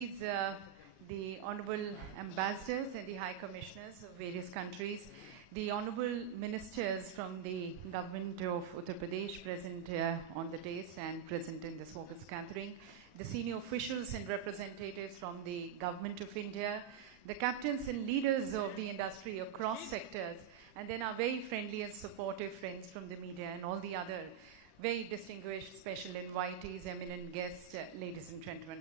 The Honorable Ambassadors and the High Commissioners of various countries, the Honorable Ministers from the Government of Uttar Pradesh present on the dais and present in this August gathering, the senior officials and representatives from the Government of India, the captains and leaders of the industry across sectors, and then our very friendly and supportive friends from the media and all the other very distinguished special invitees, eminent guests, ladies and gentlemen.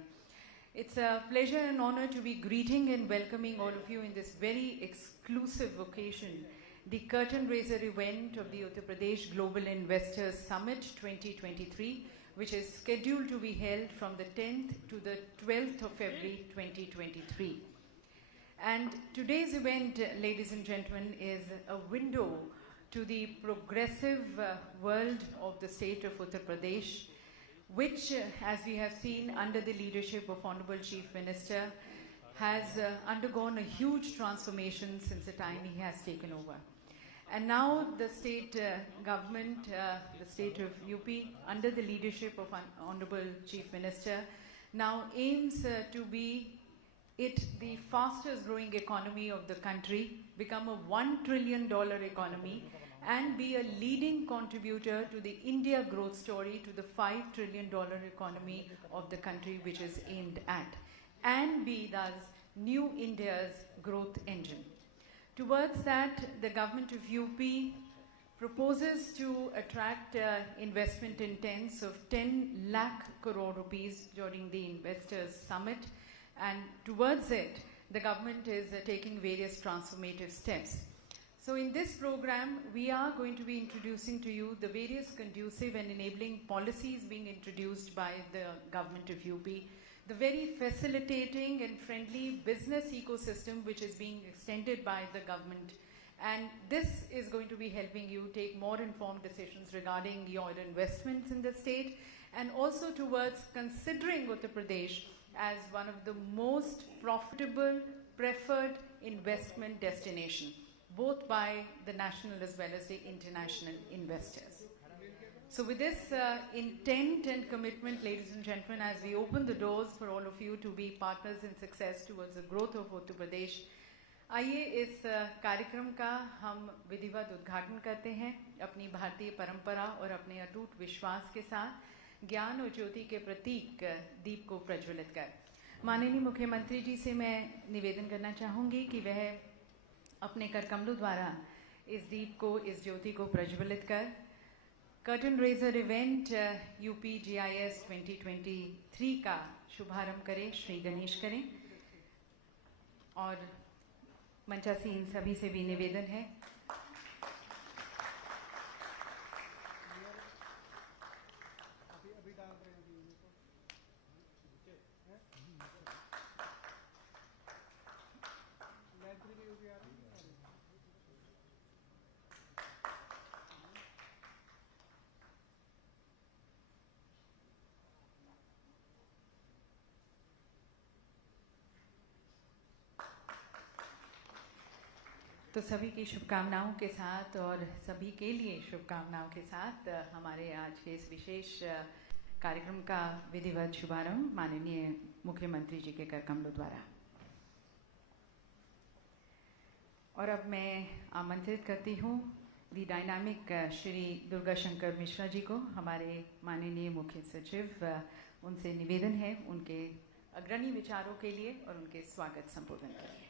It's a pleasure and honor to be greeting and welcoming all of you in this very exclusive occasion, the curtain raiser event of the Uttar Pradesh Global Investors Summit 2023, which is scheduled to be held from the 10th to the 12th of February 2023. And today's event, ladies and gentlemen, is a window to the progressive world of the state of Uttar Pradesh, which, as we have seen under the leadership of Honorable Chief Minister, has undergone a huge transformation since the time he has taken over. And now the state government, the state of UP, under the leadership of Honorable Chief Minister, now aims to be the fastest growing economy of the country, become a $1 trillion economy, and be a leading contributor to the India growth story, to the $5 trillion economy of the country which is aimed at, and be thus New India's growth engine. Towards that, the government of UP proposes to attract investment intents of 10 lakh crore rupees during the Investors Summit, and towards it, the government is taking various transformative steps. So in this program, we are going to be introducing to you the various conducive and enabling policies being introduced by the government of UP, the very facilitating and friendly business ecosystem which is being extended by the government. And this is going to be helping you take more informed decisions regarding your investments in the state, and also towards considering Uttar Pradesh as one of the most profitable, preferred investment destination, both by the national as well as the international investors. So with this intent and commitment, ladies and gentlemen, as we open the doors for all of you to be partners in success towards the growth of Uttar Pradesh, आइए इस कार्यक्रम का हम विधिवत उद्घाटन करते हैं अपनी भारतीय परंपरा और अपने अटूट विश्वास के साथ ज्ञान और ज्योति के प्रतीक दीप को प्रज्वलित कर। माननीय मुख्यमंत्री जी से मैं निवेदन करना चाहूँगी कि वह अपने कर कमलों द्वारा इस दीप को, इस ज्योति को प्रज्वलित कर curtain raiser event UP GIS 2023 का शुभारंभ करें, श्री गणेश करें। और मंचासी इन सभी से भी निवेदन है तो सभी की शुभकामनाओं के साथ और सभी के लिए शुभकामनाओं के साथ हमारे आज के इस विशेष कार्यक्रम का विधिवत शुभारंभ माननीय मुख्यमंत्री जी के कर कमलों द्वारा। और अब मैं आमंत्रित करती हूँ दी डायनामिक श्री दुर्गा शंकर मिश्रा जी को, हमारे माननीय मुख्य सचिव। उनसे निवेदन है उनके अग्रणी विचारों के लिए और उनके स्वागत संबोधन के लिए।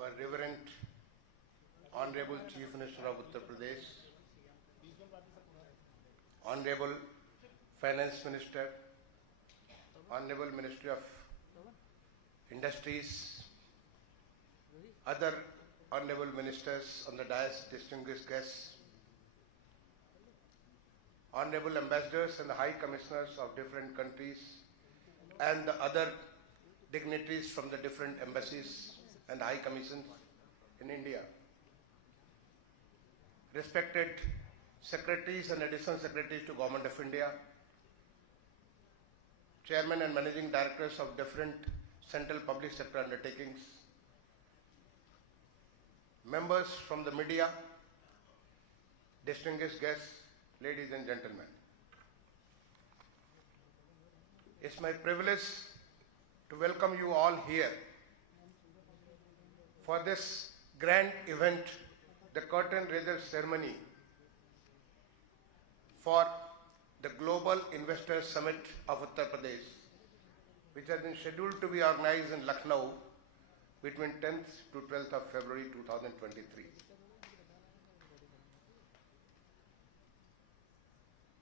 Our Reverend Honorable Chief Minister of Uttar Pradesh, Honorable Finance Minister, Honorable Ministry of Industries, other Honorable Ministers on the dais, distinguished guests, Honorable Ambassadors and the High Commissioners of different countries, and the other dignitaries from the different embassies and High Commissions in India. Respected Secretaries and Additional Secretaries to Government of India, chairman and managing directors of different central public sector undertakings, members from the media, distinguished guests, ladies and gentlemen. It's my privilege to welcome you all here for this grand event, the curtain raiser ceremony for the Global Investors Summit of Uttar Pradesh, which has been scheduled to be organized in Lucknow between 10th to 12th of February 2023.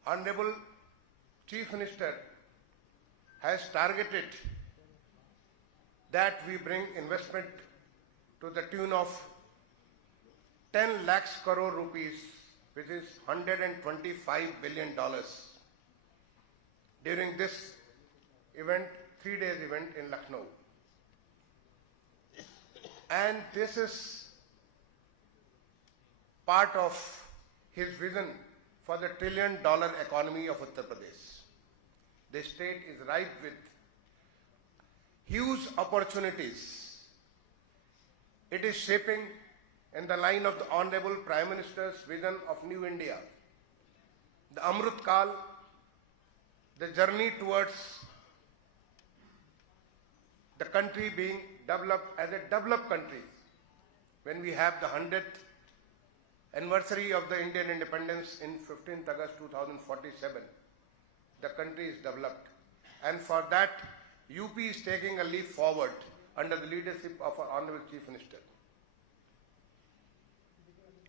Honorable Chief Minister has targeted that we bring investment to the tune of 10 lakhs crore rupees, which is $125 billion during this event, 3 days event in Lucknow. And this is part of his vision for the $1 trillion economy of Uttar Pradesh. The state is ripe with huge opportunities. It is shaping in the line of the Honorable Prime Minister's vision of New India. The Amrit Kal, the journey towards the country being developed as a developed country. When we have the 100th anniversary of the Indian independence in 15th August 2047, the country is developed. And for that, UP is taking a leap forward under the leadership of our Honorable Chief Minister.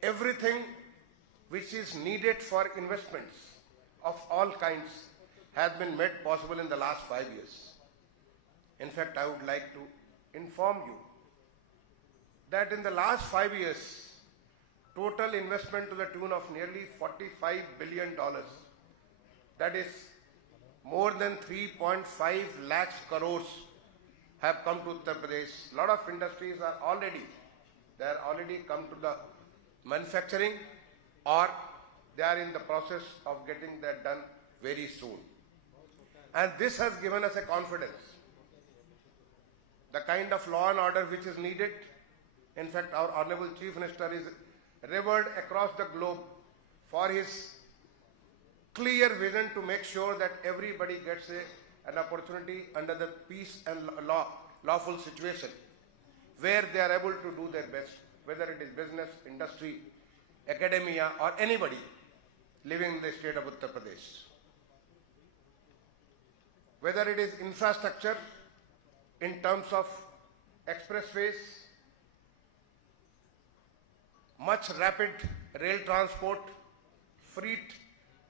Everything which is needed for investments of all kinds has been made possible in the last 5 years. In fact, I would like to inform you that in the last 5 years, total investment to the tune of nearly $45 billion, that is more than 3.5 lakhs crores, have come to Uttar Pradesh. A lot of industries are already come to the manufacturing, or they are in the process of getting that done very soon. And this has given us a confidence. The kind of law and order which is needed, in fact, our Honorable Chief Minister is revered across the globe for his clear vision to make sure that everybody gets an opportunity under the peace and lawful situation, where they are able to do their best, whether it is business, industry, academia, or anybody living in the state of Uttar Pradesh. Whether it is infrastructure in terms of expressways, much rapid rail transport, freight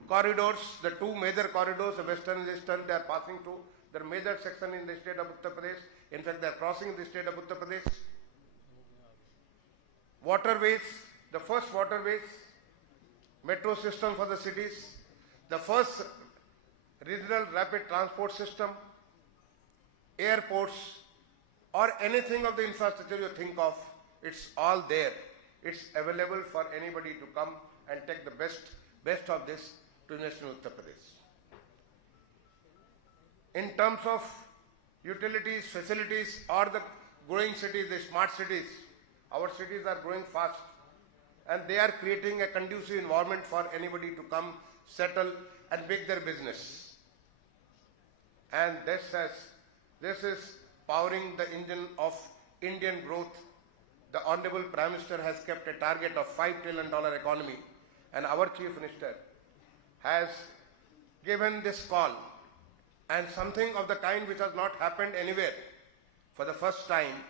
corridors, the two major corridors, the western and eastern, they are passing through the major section in the state of Uttar Pradesh. In fact, they are crossing the state of Uttar Pradesh. Waterways, the first waterways, metro system for the cities, the first regional rapid transport system, airports, or anything of the infrastructure you think of, it's all there. It's available for anybody to come and take the best of this to invest in Uttar Pradesh. In terms of utilities, facilities, or the growing cities, the smart cities, our cities are growing fast, and they are creating a conducive environment for anybody to come, settle, and make their business. And this is powering the engine of Indian growth. The Honorable Prime Minister has kept a target of $5 trillion economy, and our Chief Minister has given this call, and something of the kind which has not happened anywhere. For the first time,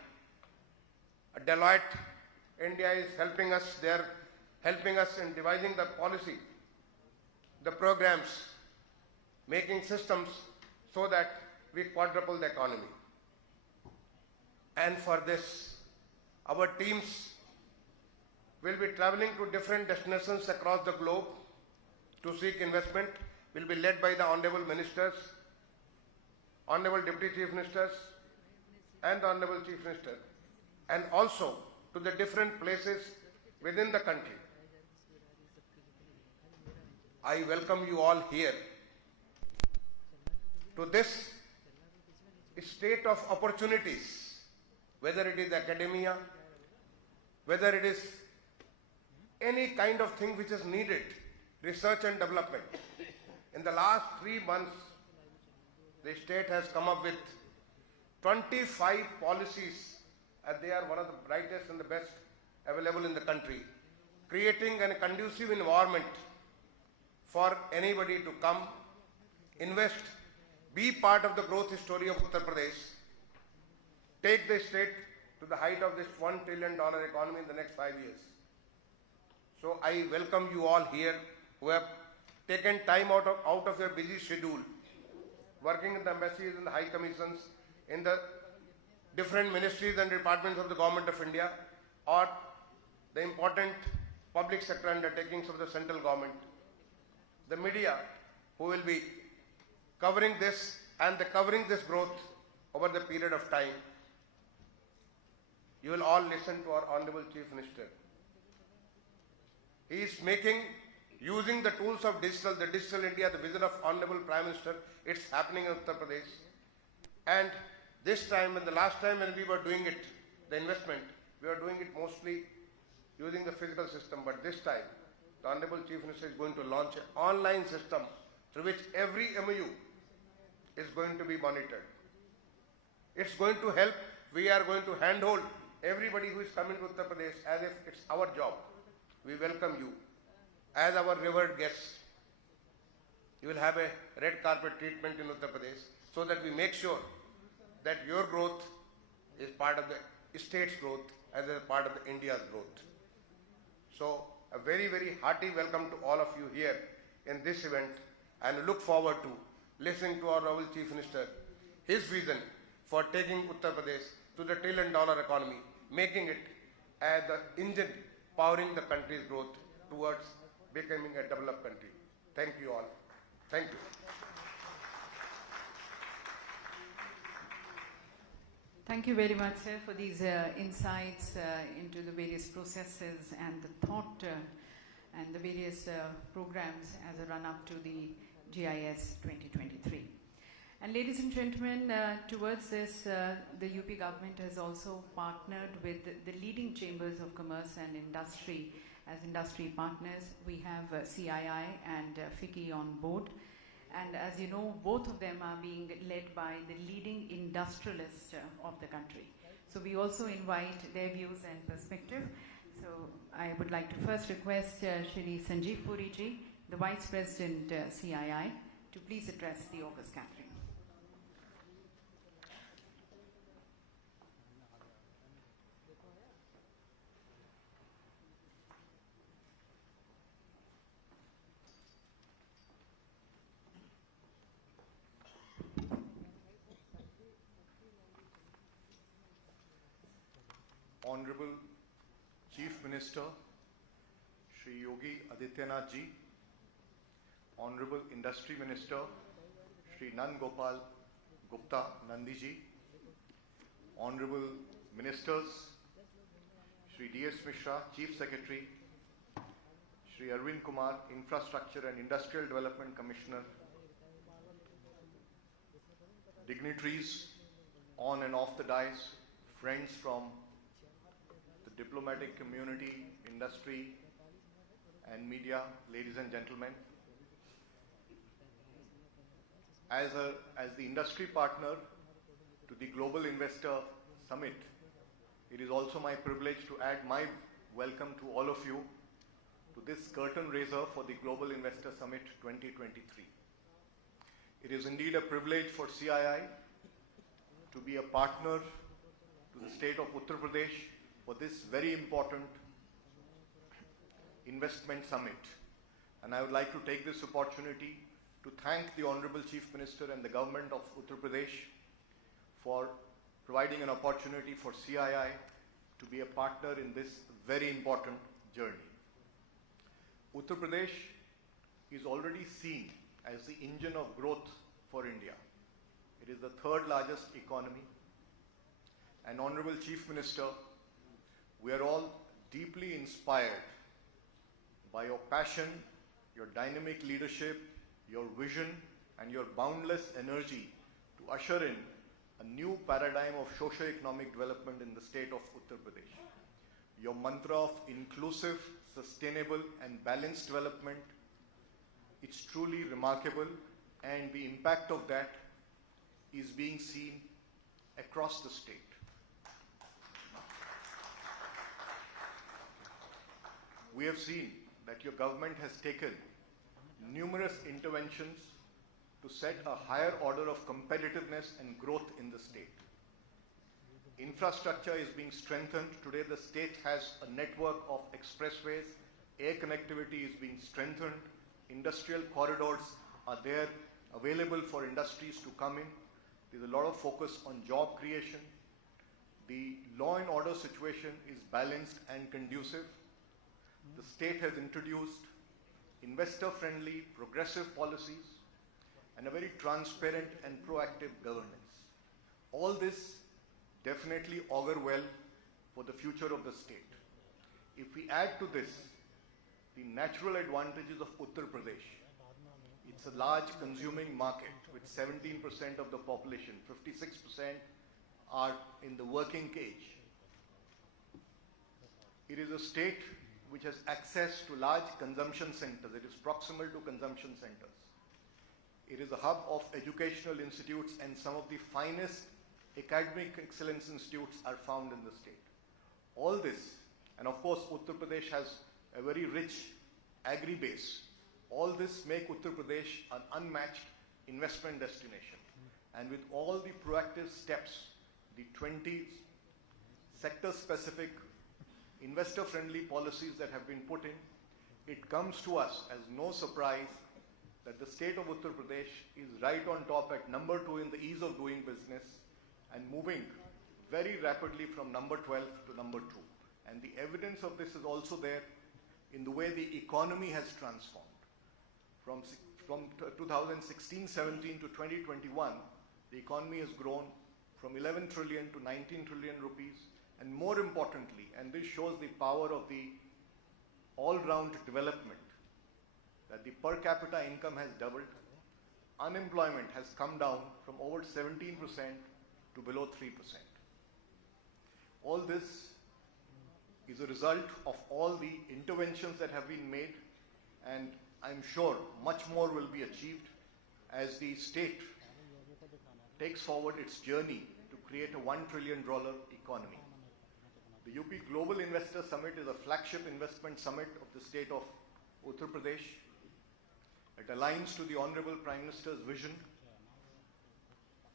Deloitte India is helping us. They are helping us in devising the policy, the programs, making systems so that we quadruple the economy. And for this, our teams will be traveling to different destinations across the globe to seek investment, will be led by the Honorable Ministers, Honorable Deputy Chief Ministers, and the Honorable Chief Minister, and also to the different places within the country. I welcome you all here to this state of opportunities, whether it is academia, whether it is any kind of thing which is needed, research and development. In the last 3 months, the state has come up with 25 policies, and they are one of the brightest and the best available in the country, creating a conducive environment for anybody to come, invest, be part of the growth story of Uttar Pradesh, take the state to the height of this $1 trillion economy in the next 5 years. So I welcome you all here who have taken time out of your busy schedule, working in the embassies and the high commissions, in the different ministries and departments of the Government of India, or the important public sector undertakings of the central government, the media who will be covering this and covering this growth over the period of time. You will all listen to our Honorable Chief Minister. He is using the tools of the Digital India, the vision of Honorable Prime Minister. It's happening in Uttar Pradesh. And this time and the last time when we were doing it, the investment, we were doing it mostly using the physical system. But this time, the Honorable Chief Minister is going to launch an online system through which every MOU is going to be monitored. It's going to help. We are going to handhold everybody who is coming to Uttar Pradesh as if it's our job. We welcome you as our revered guests. You will have a red carpet treatment in Uttar Pradesh so that we make sure that your growth is part of the state's growth as a part of the India's growth. So a very, very hearty welcome to all of you here in this event, and look forward to listening to our Honorable Chief Minister, his vision for taking Uttar Pradesh to the $1 trillion economy, making it as the engine powering the country's growth towards becoming a developed country. Thank you all. Thank you. Thank you very much, sir, for these insights into the various processes and the thought and the various programs as a run-up to the GIS 2023. And ladies and gentlemen, towards this, the UP government has also partnered with the leading chambers of commerce and industry as industry partners. We have CII and FICCI on board. And as you know, both of them are being led by the leading industrialists of the country. So we also invite their views and perspective. So I would like to first request Shri Sanjeev Puri ji, the Vice President CII, to please address the August gathering. Honorable Chief Minister Shri Yogi Adityanath ji, Honorable Industry Minister Shri Nand Gopal Gupta Nandi ji, Honorable Ministers Shri D.S. Mishra, Chief Secretary, Shri Arvind Kumar, Infrastructure and Industrial Development Commissioner, dignitaries on and off the dais, friends from the diplomatic community, industry and media, ladies and gentlemen. As the industry partner to the Global Investor Summit, it is also my privilege to add my welcome to all of you to this curtain raiser for the Global Investor Summit 2023. It is indeed a privilege for CII to be a partner to the state of Uttar Pradesh for this very important investment summit. And I would like to take this opportunity to thank the Honorable Chief Minister and the government of Uttar Pradesh for providing an opportunity for CII to be a partner in this very important journey. Uttar Pradesh is already seen as the engine of growth for India. It is the third largest economy. And Honorable Chief Minister, we are all deeply inspired by your passion, your dynamic leadership, your vision, and your boundless energy to usher in a new paradigm of socio-economic development in the state of Uttar Pradesh. Your mantra of inclusive, sustainable and balanced development, it's truly remarkable, and the impact of that is being seen across the state. We have seen that your government has taken numerous interventions to set a higher order of competitiveness and growth in the state. Infrastructure is being strengthened. Today the state has a network of expressways, air connectivity is being strengthened, industrial corridors are there available for industries to come in. There's a lot of focus on job creation. The law and order situation is balanced and conducive. The state has introduced investor-friendly, progressive policies and a very transparent and proactive governance. All this definitely augur well for the future of the state. If we add to this the natural advantages of Uttar Pradesh, it's a large consuming market with 17% of the population, 56% are in the working age. It is a state which has access to large consumption centers. It is proximal to consumption centers. It is a hub of educational institutes, and some of the finest academic excellence institutes are found in the state. All this, and of course Uttar Pradesh has a very rich agri base. All this make Uttar Pradesh an unmatched investment destination. And with all the proactive steps, the 20 sector-specific investor-friendly policies that have been put in, it comes to us as no surprise that the state of Uttar Pradesh is right on top at number 2 in the ease of doing business and moving very rapidly from number 12 to number 2. And the evidence of this is also there in the way the economy has transformed. From 2016-17 to 2021, the economy has grown from 11 trillion to 19 trillion rupees. And more importantly, and this shows the power of the all-round development, that the per capita income has doubled, unemployment has come down from over 17% to below 3%. All this is a result of all the interventions that have been made, and I'm sure much more will be achieved as the state takes forward its journey to create a $1 trillion economy. The UP Global Investor Summit is a flagship investment summit of the state of Uttar Pradesh. It aligns to the Honorable Prime Minister's vision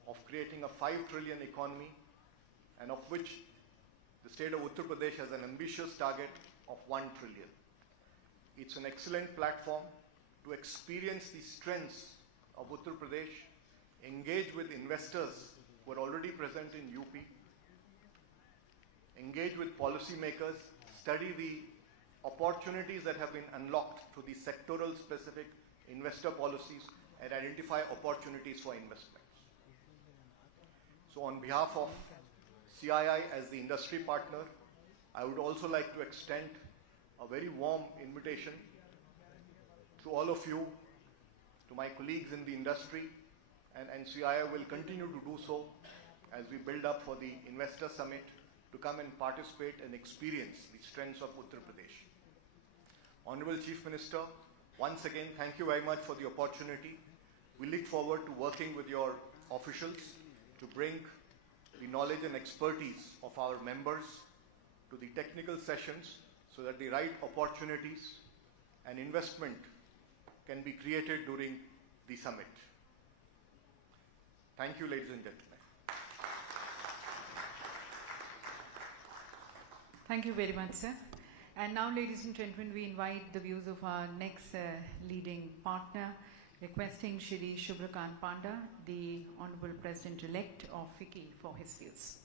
of creating a 5 trillion economy, and of which the state of Uttar Pradesh has an ambitious target of 1 trillion. It's an excellent platform to experience the strengths of Uttar Pradesh, engage with investors who are already present in UP, engage with policymakers, study the opportunities that have been unlocked through the sectoral specific investor policies, and identify opportunities for investments. So on behalf of CII as the industry partner, I would also like to extend a very warm invitation to all of you, to my colleagues in the industry, and CII will continue to do so as we build up for the Investor Summit, to come and participate and experience the strengths of Uttar Pradesh. Honorable Chief Minister, once again, thank you very much for the opportunity. We look forward to working with your officials to bring the knowledge and expertise of our members to the technical sessions so that the right opportunities and investment can be created during the summit. Thank you, ladies and gentlemen. Thank you very much, sir. And now, ladies and gentlemen, we invite the views of our next leading partner, requesting Shri Shubhrakant Panda, the Honorable President-elect of FICCI, for his views.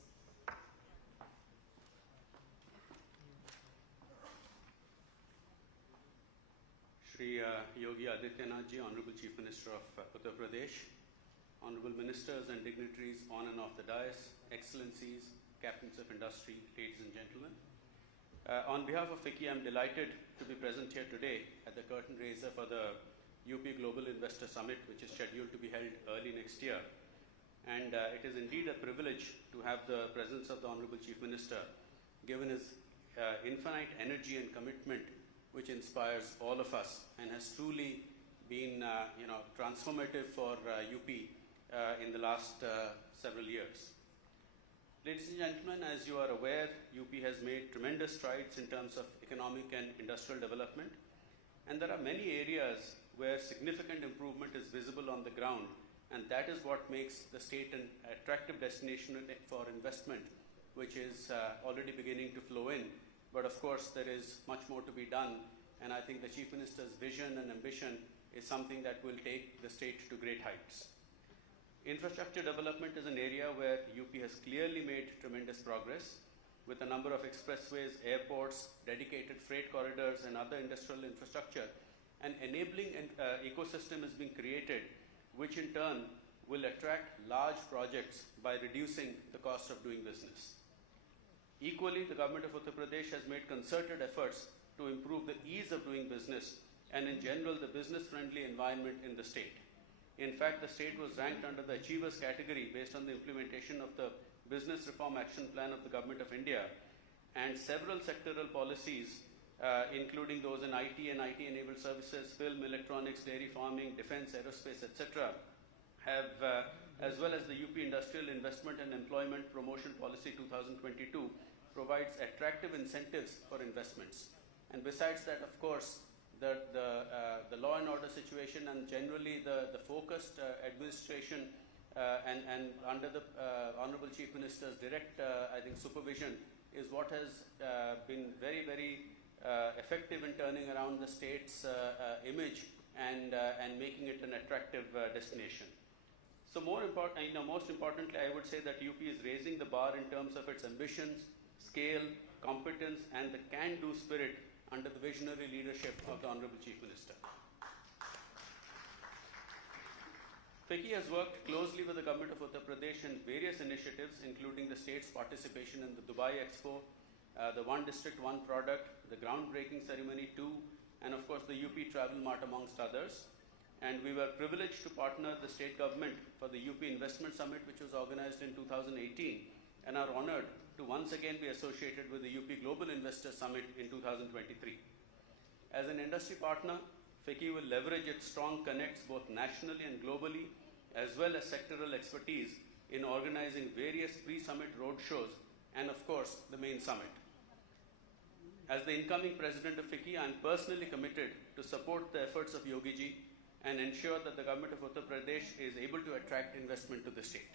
Shri Yogi Adityanath Ji, Honorable Chief Minister of Uttar Pradesh, Honorable Ministers and dignitaries on and off the dais, Excellencies, Captains of Industry, ladies and gentlemen. On behalf of FICCI, I'm delighted to be present here today at the curtain raiser for the UP Global Investor Summit, which is scheduled to be held early next year. and it is indeed a privilege to have the presence of the Honorable Chief Minister, given his infinite energy and commitment, which inspires all of us and has truly been transformative for UP in the last several years. Ladies and gentlemen, as you are aware, UP has made tremendous strides in terms of economic and industrial development, and there are many areas where significant improvement is visible on the ground, and that is what makes the state an attractive destination for investment, which is already beginning to flow in. But of course, there is much more to be done, and I think the Chief Minister's vision and ambition is something that will take the state to great heights. Infrastructure development is an area where UP has clearly made tremendous progress, with a number of expressways, airports, dedicated freight corridors, and other industrial infrastructure. An enabling ecosystem is being created, which in turn will attract large projects by reducing the cost of doing business. Equally, the government of Uttar Pradesh has made concerted efforts to improve the ease of doing business and in general the business-friendly environment in the state. In fact, the state was ranked under the Achievers category based on the implementation of the Business Reform Action Plan of the Government of India, and several sectoral policies, including those in IT and IT-enabled services, film, electronics, dairy farming, defense, aerospace, etc., have, as well as the UP Industrial Investment and Employment Promotion Policy 2022, provides attractive incentives for investments. And besides that, of course, the law and order situation and generally the focused administration and under the Honorable Chief Minister's direct, supervision is what has been very, very effective in turning around the state's image and making it an attractive destination. So most importantly, I would say that UP is raising the bar in terms of its ambitions, scale, competence, and the can-do spirit under the visionary leadership of the Honorable Chief Minister. FICCI has worked closely with the government of Uttar Pradesh in various initiatives, including the state's participation in the Dubai Expo, the One District, One Product, the groundbreaking ceremony 2, and of course the UP Travel Mart, amongst others. And we were privileged to partner the state government for the UP Investment Summit, which was organized in 2018, and are honored to once again be associated with the UP Global Investor Summit in 2023. As an industry partner, FICCI will leverage its strong connects both nationally and globally, as well as sectoral expertise in organizing various pre-summit roadshows and of course the main summit. As the incoming president of FICCI, I am personally committed to support the efforts of Yogi ji and ensure that the government of Uttar Pradesh is able to attract investment to the state.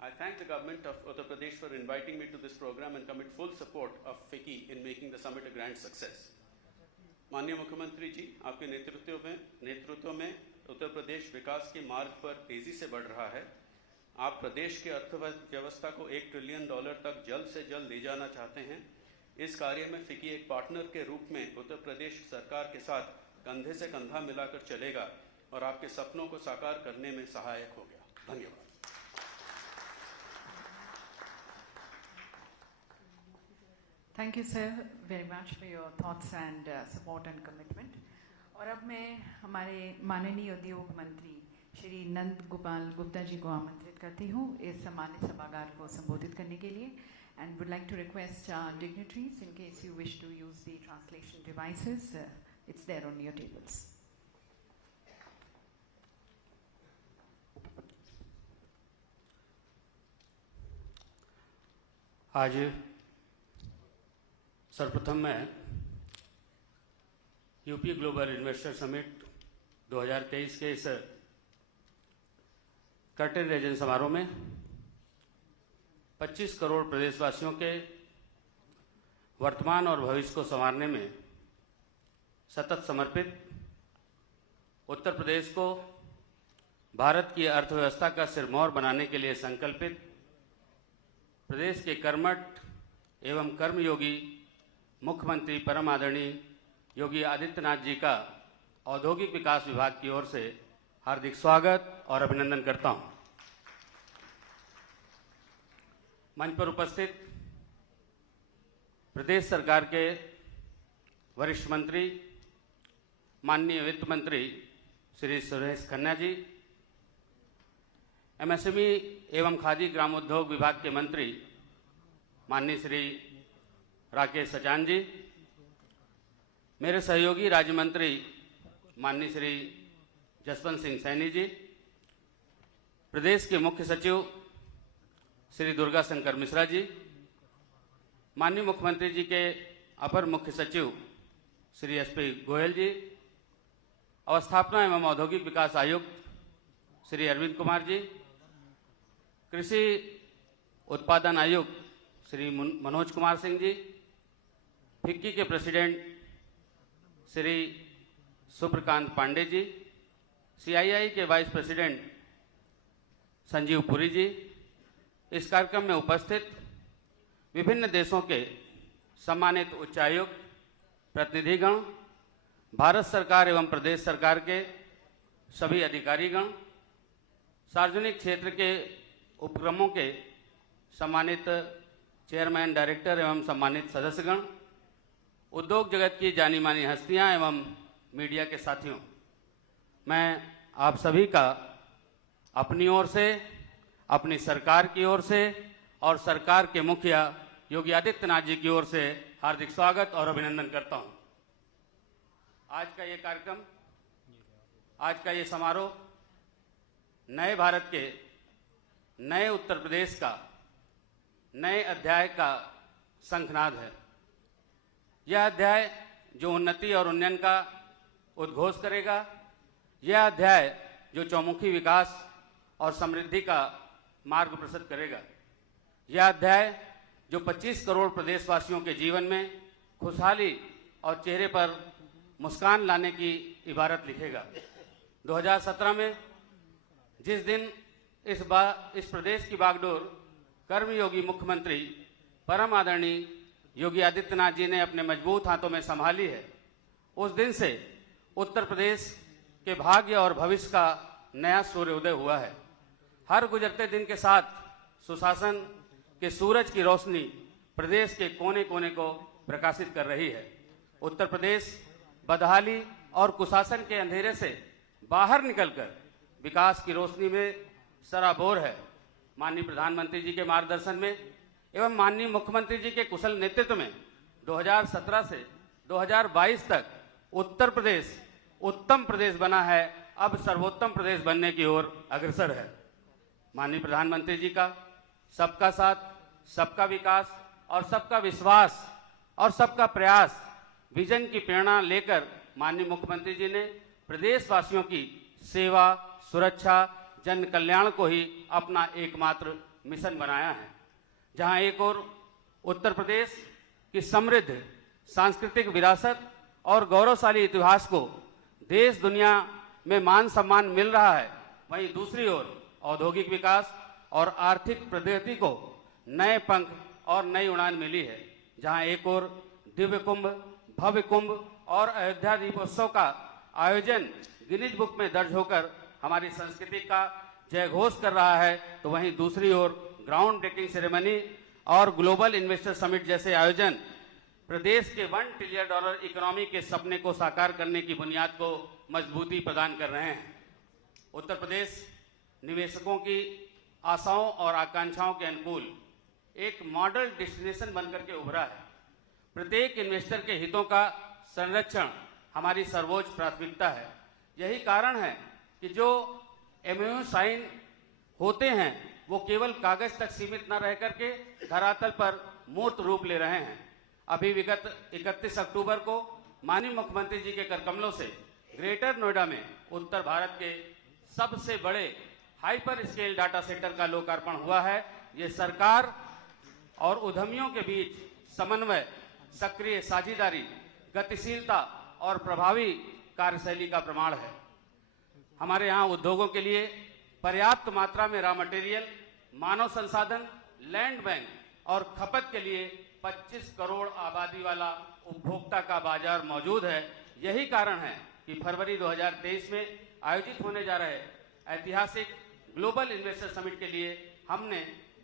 I thank the government of Uttar Pradesh for inviting me to this program and commit full support of FICCI in making the summit a grand success. माननीय मुख्यमंत्री जी, आपके नेतृत्व में उत्तर प्रदेश विकास के मार्ग पर तेजी से बढ़ रहा है। आप प्रदेश के अर्थव्यवस्था को $1 ट्रिलियन तक जल्द से जल्द ले जाना चाहते हैं। इस कार्य में FICCI एक पार्टनर के रूप में उत्तर प्रदेश सरकार के साथ कंधे से कंधा मिलाकर चलेगा और आपके सपनों को साकार करने में सहायक होगा। धन्यवाद। Thank you, sir, very much for your thoughts and support and commitment. और अब मैं हमारे माननीय उद्योग मंत्री श्री नंद गोपाल गुप्ता जी को आमंत्रित करती हूँ इस सम्मानित सभागार को संबोधित करने के लिए, and would like to request dignitaries, in case you wish to use the translation devices, it's there on your tables. आज सर्वप्रथम मैं यूपी ग्लोबल इन्वेस्टर समिट 2023 के इस कर्टेन रेजन समारोह में 25 करोड़ प्रदेशवासियों के वर्तमान और भविष्य को संवारने में सतत समर्पित, उत्तर प्रदेश को भारत की अर्थव्यवस्था का सिरमौर बनाने के लिए संकल्पित प्रदेश के कर्मठ एवं कर्मयोगी मुख्यमंत्री परम आदरणीय योगी आदित्यनाथ जी का औद्योगिक विकास विभाग की ओर से हार्दिक स्वागत और अभिनंदन करता हूं। मंच पर उपस्थित प्रदेश सरकार के वरिष्ठ मंत्री माननीय वित्त मंत्री श्री सुरेश खन्ना जी, एमएसएमई एवं खादी ग्रामोद्योग विभाग के मंत्री माननीय श्री राकेश सचान जी, मेरे सहयोगी राज्य मंत्री माननीय श्री जसवंत सिंह सैनी जी, प्रदेश के मुख्य सचिव श्री दुर्गा शंकर मिश्रा जी, माननीय मुख्यमंत्री जी के अपर मुख्य सचिव श्री एसपी गोयल जी, अवस्थापना एवं औद्योगिक विकास आयुक्त श्री अरविंद कुमार जी, कृषि उत्पादन आयुक्त श्री मनोज कुमार सिंह जी, फिक्की के प्रेसिडेंट श्री सुप्रकांत पांडे जी, सीआईआई के वाइस प्रेसिडेंट संजीव पुरी जी, इस कार्यक्रम में उपस्थित विभिन्न देशों के सम्मानित उच्चायुक्त, प्रतिनिधिगण, भारत सरकार एवं प्रदेश सरकार के सभी अधिकारीगण, सार्वजनिक क्षेत्र के उपक्रमों के सम्मानित चेयरमैन, डायरेक्टर एवं सम्मानित सदस्यगण, उद्योग जगत की जानी मानी हस्तियां एवं मीडिया के साथियों, मैं आप सभी का अपनी ओर से, अपनी सरकार की ओर से और सरकार के मुखिया योगी आदित्यनाथ जी की ओर से हार्दिक स्वागत और अभिनंदन करता हूं। आज का ये कार्यक्रम, आज का ये समारोह नए भारत के, नए उत्तर प्रदेश का, नए अध्याय का शंखनाद है। यह अध्याय जो उन्नति और उन्नयन का उद्घोष करेगा, यह अध्याय जो चौमुखी विकास और समृद्धि का मार्ग प्रशस्त करेगा, यह अध्याय जो 25 करोड़ प्रदेशवासियों के जीवन में खुशहाली और चेहरे पर मुस्कान लाने की इबारत लिखेगा। 2017 में जिस दिन इस प्रदेश की बागडोर कर्मयोगी मुख्यमंत्री परम आदरणीय योगी आदित्यनाथ जी ने अपने मजबूत हाथों में संभाली है, उस दिन से उत्तर प्रदेश के भाग्य और भविष्य का नया सूर्योदय हुआ है। हर गुजरते दिन के साथ सुशासन के सूरज की रोशनी प्रदेश के कोने कोने को प्रकाशित कर रही है। उत्तर प्रदेश बदहाली और कुशासन के अंधेरे से बाहर निकलकर विकास की रोशनी में सराबोर है। माननीय प्रधानमंत्री जी के मार्गदर्शन में एवं माननीय मुख्यमंत्री जी के कुशल नेतृत्व में 2017 से 2022 तक उत्तर प्रदेश उत्तम प्रदेश बना है, अब सर्वोत्तम प्रदेश बनने की ओर अग्रसर है। माननीय प्रधानमंत्री जी का सबका साथ, सबका विकास और सबका विश्वास और सबका प्रयास विजन की प्रेरणा लेकर माननीय मुख्यमंत्री जी ने प्रदेशवासियों की सेवा, सुरक्षा, जन कल्याण को ही अपना एकमात्र मिशन बनाया है। जहां एक ओर उत्तर प्रदेश की समृद्ध सांस्कृतिक विरासत और गौरवशाली इतिहास को देश दुनिया में मान सम्मान मिल रहा है, वहीं दूसरी ओर औद्योगिक विकास और आर्थिक प्रगति को नए पंख और नई उड़ान मिली है। जहां एक ओर दिव्य कुंभ, भव्य कुंभ और अयोध्या दीपोत्सव का आयोजन गिनीज बुक में दर्ज होकर हमारी संस्कृति का जय घोष कर रहा है, तो वहीं दूसरी ओर ग्राउंड ब्रेकिंग सेरेमनी और ग्लोबल इन्वेस्टर समिट जैसे आयोजन प्रदेश के $1 ट्रिलियन इकोनॉमी के सपने को साकार करने की बुनियाद को मजबूती प्रदान कर रहे हैं। उत्तर प्रदेश निवेशकों की आशाओं और आकांक्षाओं के अनुकूल एक मॉडल डेस्टिनेशन बनकर के उभरा है। प्रत्येक इन्वेस्टर के हितों का संरक्षण हमारी सर्वोच्च प्राथमिकता है। यही कारण है कि जो एमओयू साइन होते हैं वो केवल कागज तक सीमित न रह करके धरातल पर मूर्त रूप ले रहे हैं। अभी विगत 31 अक्टूबर को माननीय मुख्यमंत्री जी के कर कमलों से ग्रेटर नोएडा में उत्तर भारत के सबसे बड़े हाइपर स्केल डाटा सेंटर का लोकार्पण हुआ है। ये सरकार और उद्यमियों के बीच समन्वय, सक्रिय साझेदारी, गतिशीलता और प्रभावी कार्यशैली का प्रमाण है। हमारे यहाँ उद्योगों के लिए पर्याप्त मात्रा में रॉ मटेरियल, मानव संसाधन, लैंड बैंक और खपत के लिए 25 करोड़ आबादी वाला उपभोक्ता का बाजार मौजूद है। यही कारण है कि फरवरी 2023 में आयोजित होने जा रहे ऐतिहासिक ग्लोबल इन्वेस्टर समिट के लिए हमने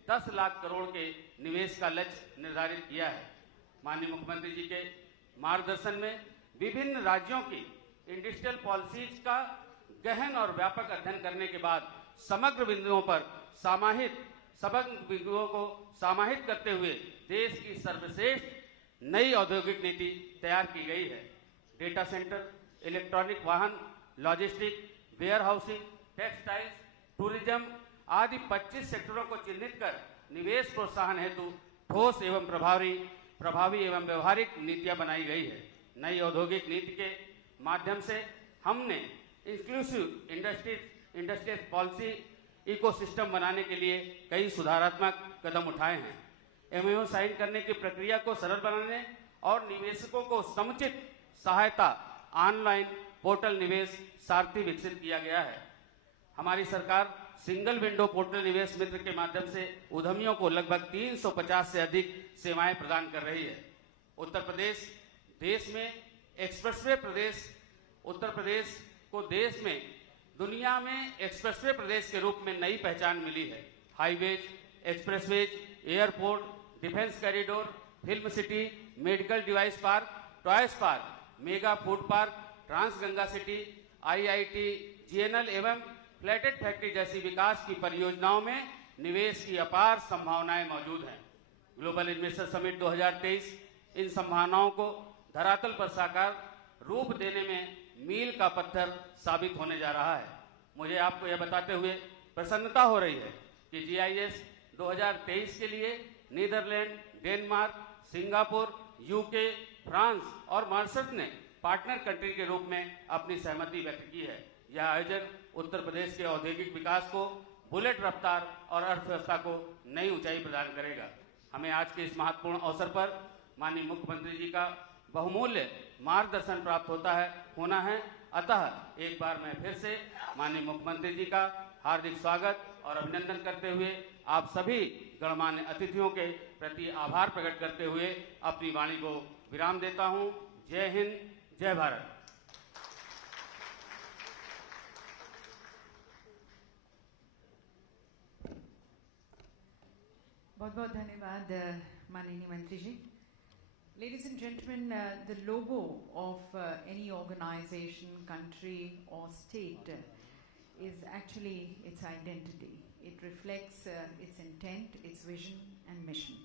10 लाख करोड़ के निवेश का लक्ष्य निर्धारित किया है। माननीय मुख्यमंत्री जी के मार्गदर्शन में विभिन्न राज्यों की इंडस्ट्रियल पॉलिसीज का गहन और व्यापक अध्ययन करने के बाद समग्र बिंदुओं पर बिंदुओं को समाहित करते हुए देश की सर्वश्रेष्ठ नई औद्योगिक नीति तैयार की गई है। डेटा सेंटर, इलेक्ट्रॉनिक वाहन, logistic, warehousing, textiles, tourism आदि 25 सेक्टरों को चिन्हित कर निवेश प्रोत्साहन हेतु ठोस एवं प्रभावी एवं व्यवहारिक नीतियां बनाई गई है। नई औद्योगिक नीति के माध्यम से हमने इंक्लूसिव इंडस्ट्रीज पॉलिसी इकोसिस्टम बनाने के लिए कई सुधारात्मक कदम उठाए हैं। एमओयू साइन करने की प्रक्रिया को सरल बनाने और निवेशकों को समुचित सहायता ऑनलाइन पोर्टल निवेश सारथी विकसित किया गया है। हमारी सरकार सिंगल विंडो पोर्टल निवेश मित्र के माध्यम से उद्यमियों को लगभग 350 से अधिक सेवाएं प्रदान कर रही है। उत्तर प्रदेश देश में एक्सप्रेसवे प्रदेश, उत्तर प्रदेश को देश में दुनिया में एक्सप्रेसवे प्रदेश के रूप में नई पहचान मिली है। Highways, expressways, airport, defence corridor, film city, medical device park, toys park, mega food park, trans Ganga city, IIT, GNL एवं फ्लैटेड फैक्ट्री जैसी विकास की परियोजनाओं में निवेश की अपार संभावनाएं मौजूद हैं। ग्लोबल इन्वेस्टर समिट 2023 इन संभावनाओं को धरातल पर साकार रूप देने में मील का पत्थर साबित होने जा रहा है। मुझे आपको यह बताते हुए प्रसन्नता हो रही है कि जीआईएस 2023 के लिए Netherland, Denmark, Singapore, UK, France और मॉरिशस ने पार्टनर कंट्री के रूप में अपनी सहमति व्यक्त की है। यह आयोजन उत्तर प्रदेश के औद्योगिक विकास को बुलेट रफ्तार और अर्थव्यवस्था को नई ऊंचाई प्रदान करेगा। हमें आज के इस महत्वपूर्ण अवसर पर माननीय मुख्यमंत्री जी का बहुमूल्य मार्गदर्शन प्राप्त होना है। अतः एक बार मैं फिर से माननीय मुख्यमंत्री जी का हार्दिक स्वागत और अभिनंदन करते हुए आप सभी गणमान्य अतिथियों के प्रति आभार प्रकट करते हुए अपनी वाणी को विराम देता हूं। जय हिंद, जय भारत। बहुत बहुत धन्यवाद माननीय मंत्री जी। Ladies and gentlemen, the logo of any organization, country or state is actually its identity. It reflects its intent, its vision and mission.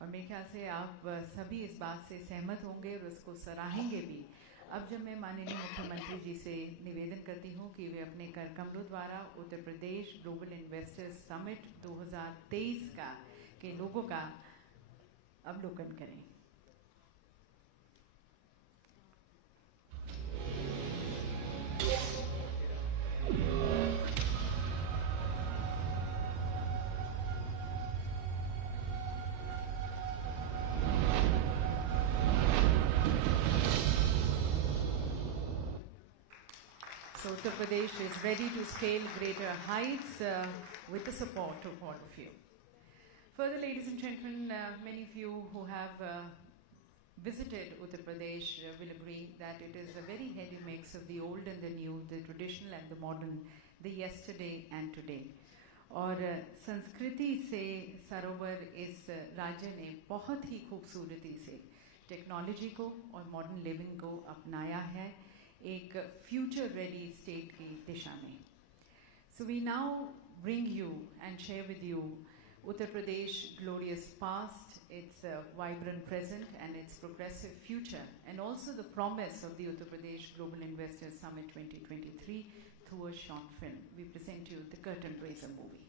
और मेरे ख्याल से आप सभी इस बात से सहमत होंगे और उसको सराहेंगे भी। अब जब मैं माननीय मुख्यमंत्री जी से निवेदन करती हूँ कि वे अपने कर कमलों द्वारा Uttar Pradesh global investors summit 2023 के लोगों का अवलोकन करें। So Uttar Pradesh is ready to scale greater heights with the support of all of you. Further, ladies and gentlemen, many of you who have visited Uttar Pradesh will agree that it is a very heavy mix of the old and the new, the traditional and the modern, the yesterday and today. और संस्कृति से सरोवर इस राज्य ने बहुत ही खूबसूरती से technology को और मॉडर्न लिविंग को अपनाया है एक फ्यूचर रेडी स्टेट की दिशा में। So we now bring you and share with you Uttar Pradesh glorious past, its vibrant present and its progressive future, and also the promise of the Uttar Pradesh Global Investors Summit 2023 through a short film. We present you the Curtain Raiser movie.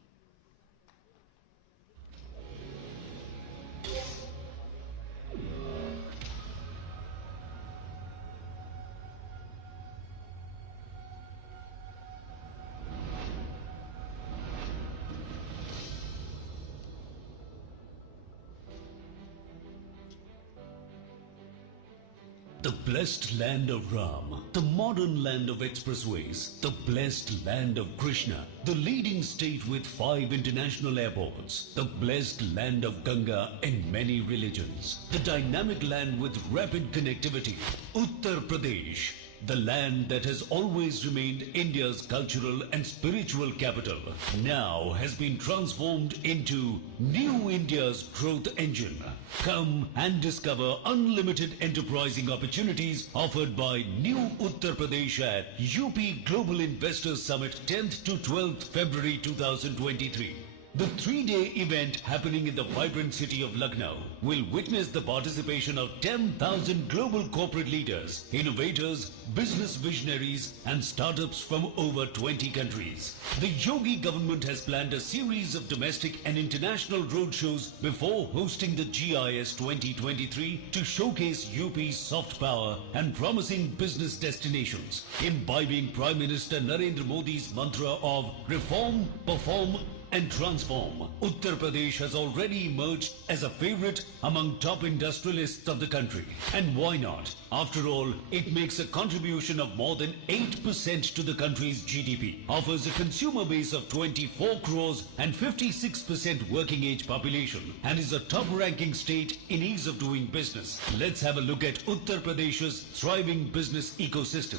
The blessed land of Ram, the modern land of expressways, the blessed land of Krishna, the leading state with 5 international airports, the blessed land of Ganga and many religions, the dynamic land with rapid connectivity, Uttar Pradesh, the land that has always remained India's cultural and spiritual capital, now has been transformed into New India's growth engine. Come and discover unlimited enterprising opportunities offered by New Uttar Pradesh at UP Global Investors Summit 10th to 12th February 2023. The three-day event happening in the vibrant city of Lucknow will witness the participation of 10,000 global corporate leaders, innovators, business visionaries and startups from over 20 countries. The Yogi government has planned a series of domestic and international roadshows before hosting the GIS 2023 to showcase UP's soft power and promising business destinations, imbibing Prime Minister Narendra Modi's mantra of reform, perform and transform. Uttar Pradesh has already emerged as a favorite among top industrialists of the country. And why not? After all, it makes a contribution of more than 8% to the country's GDP, offers a consumer base of 24 crores and 56% working age population, and is a top-ranking state in ease of doing business. Let's have a look at Uttar Pradesh's thriving business ecosystem.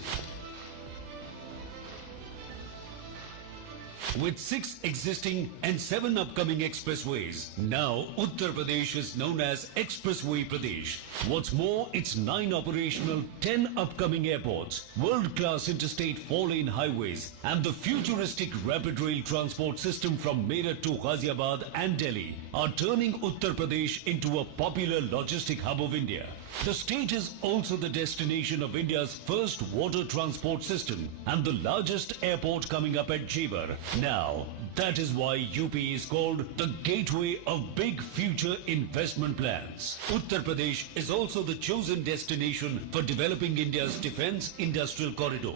With 6 existing and 7 upcoming expressways, now Uttar Pradesh is known as Expressway Pradesh. What's more, it's 9 operational, 10 upcoming airports, world-class interstate 4-lane highways, and the futuristic rapid rail transport system from Meerut to Ghaziabad and Delhi are turning Uttar Pradesh into a popular logistic hub of India. The state is also the destination of India's first water transport system and the largest airport coming up at Jewar. Now, that is why UP is called the gateway of big future investment plans. Uttar Pradesh is also the chosen destination for developing India's defense industrial corridor.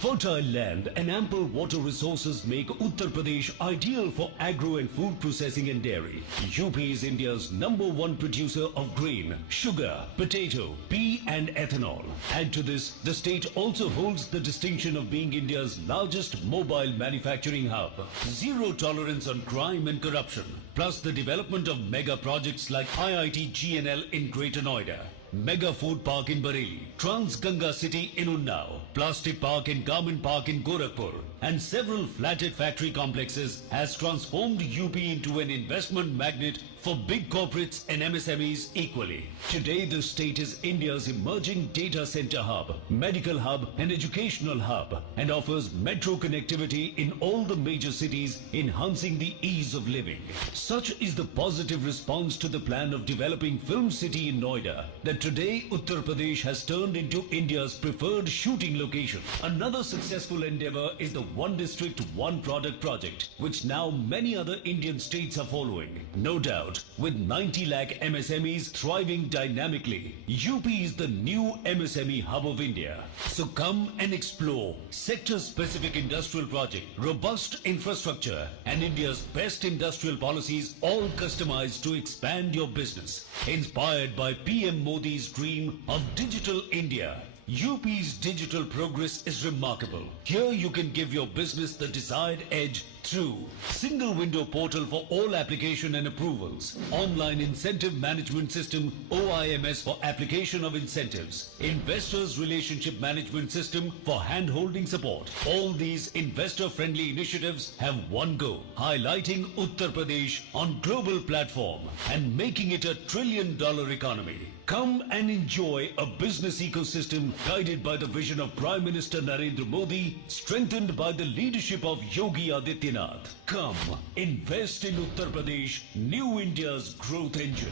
Fertile land and ample water resources make Uttar Pradesh ideal for agro and food processing and dairy. UP is India's #1 producer of grain, sugar, potato, pea and ethanol. Add to this, the state also holds the distinction of being India's largest mobile manufacturing hub. Zero tolerance on crime and corruption, plus the development of mega projects like IIT GNL in Greater Noida, Mega Food Park in Bareilly, Trans Ganga City in Unnao, Plastic Park and Garment Park in Gorakhpur, and several flathead factory complexes has transformed UP into an investment magnet for big corporates and MSMEs equally. Today, the state is India's emerging data center hub, medical hub and educational hub, and offers metro connectivity in all the major cities, enhancing the ease of living. Such is the positive response to the plan of developing Film City in Noida that today Uttar Pradesh has turned into India's preferred shooting location. Another successful endeavor is the One District, One Product project, which now many other Indian states are following. No doubt, with 90 lakh MSMEs thriving dynamically, UP is the new MSME hub of India. So come and explore sector-specific industrial project, robust infrastructure, and India's best industrial policies, all customized to expand your business. Inspired by PM Modi's dream of Digital India, UP's digital progress is remarkable. Here you can give your business the desired edge through single window portal for all application and approvals, online incentive management system OIMS for application of incentives, investors relationship management system for hand-holding support. All these investor-friendly initiatives have one goal: highlighting Uttar Pradesh on global platform and making it a $1 trillion economy. Come and enjoy a business ecosystem guided by the vision of Prime Minister Narendra Modi, strengthened by the leadership of Yogi Adityanath. Come, invest in Uttar Pradesh, New India's growth engine.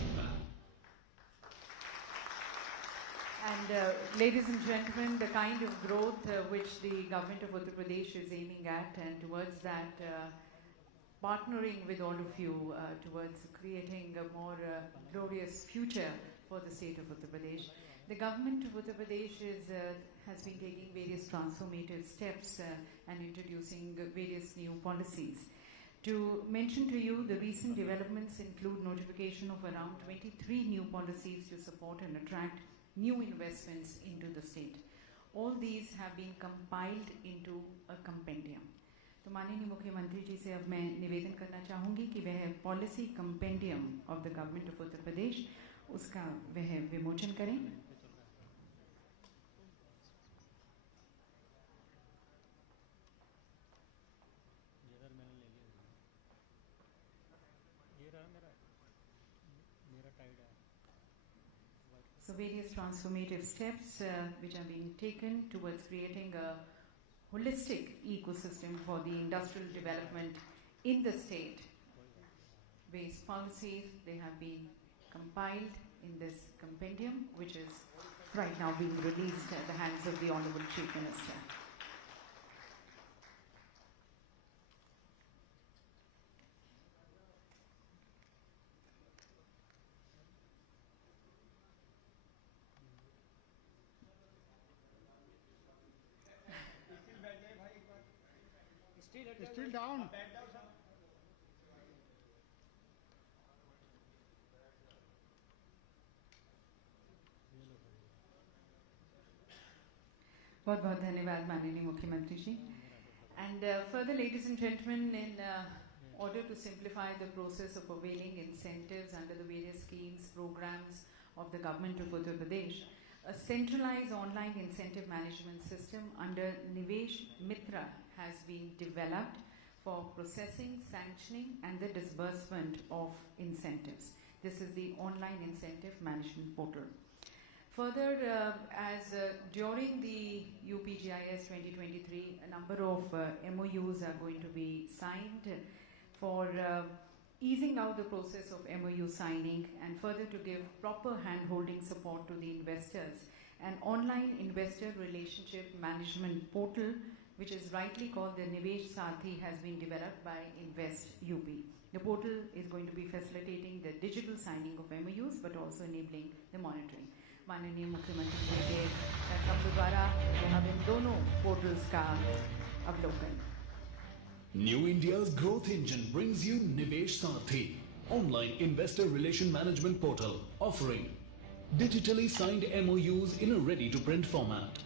And ladies and gentlemen, the kind of growth which the government of Uttar Pradesh is aiming at, and towards that, partnering with all of you towards creating a more glorious future for the state of Uttar Pradesh. The government of Uttar Pradesh has been taking various transformative steps and introducing various new policies. To mention to you, the recent developments include notification of around 23 new policies to support and attract new investments into the state. All these have been compiled into a compendium. तो माननीय मुख्यमंत्री जी से अब मैं निवेदन करना चाहूँगी कि वह policy compendium of the government of Uttar Pradesh उसका वह विमोचन करें. मेरा टाइड है. So various transformative steps which are being taken towards creating a holistic ecosystem for the industrial development in the state. Various policies, they have been compiled in this compendium, which is right now being released at the hands of the Honorable Chief Minister. Still down. बहुत बहुत धन्यवाद माननीय मुख्यमंत्री जी. And further, ladies and gentlemen, in order to simplify the process of availing incentives under the various schemes, programs of the government of Uttar Pradesh, a centralized online incentive management system under Nivesh Mitra has been developed for processing, sanctioning and the disbursement of incentives. This is the online incentive management portal. Further, during the UPGIS 2023, a number of MOUs are going to be signed for easing out the process of MOU signing and further to give proper hand-holding support to the investors. An online investor relationship management portal, which is rightly called the Nivesh Sathi, has been developed by Invest UP. The portal is going to be facilitating the digital signing of MOUs but also enabling the monitoring. माननीय मुख्यमंत्री जी के कार्यक्रम द्वारा अब इन दोनों portals का अवलोकन. New India's growth engine brings you Nivesh Sathi, online investor relation management portal offering digitally signed MOUs in a ready-to-print format.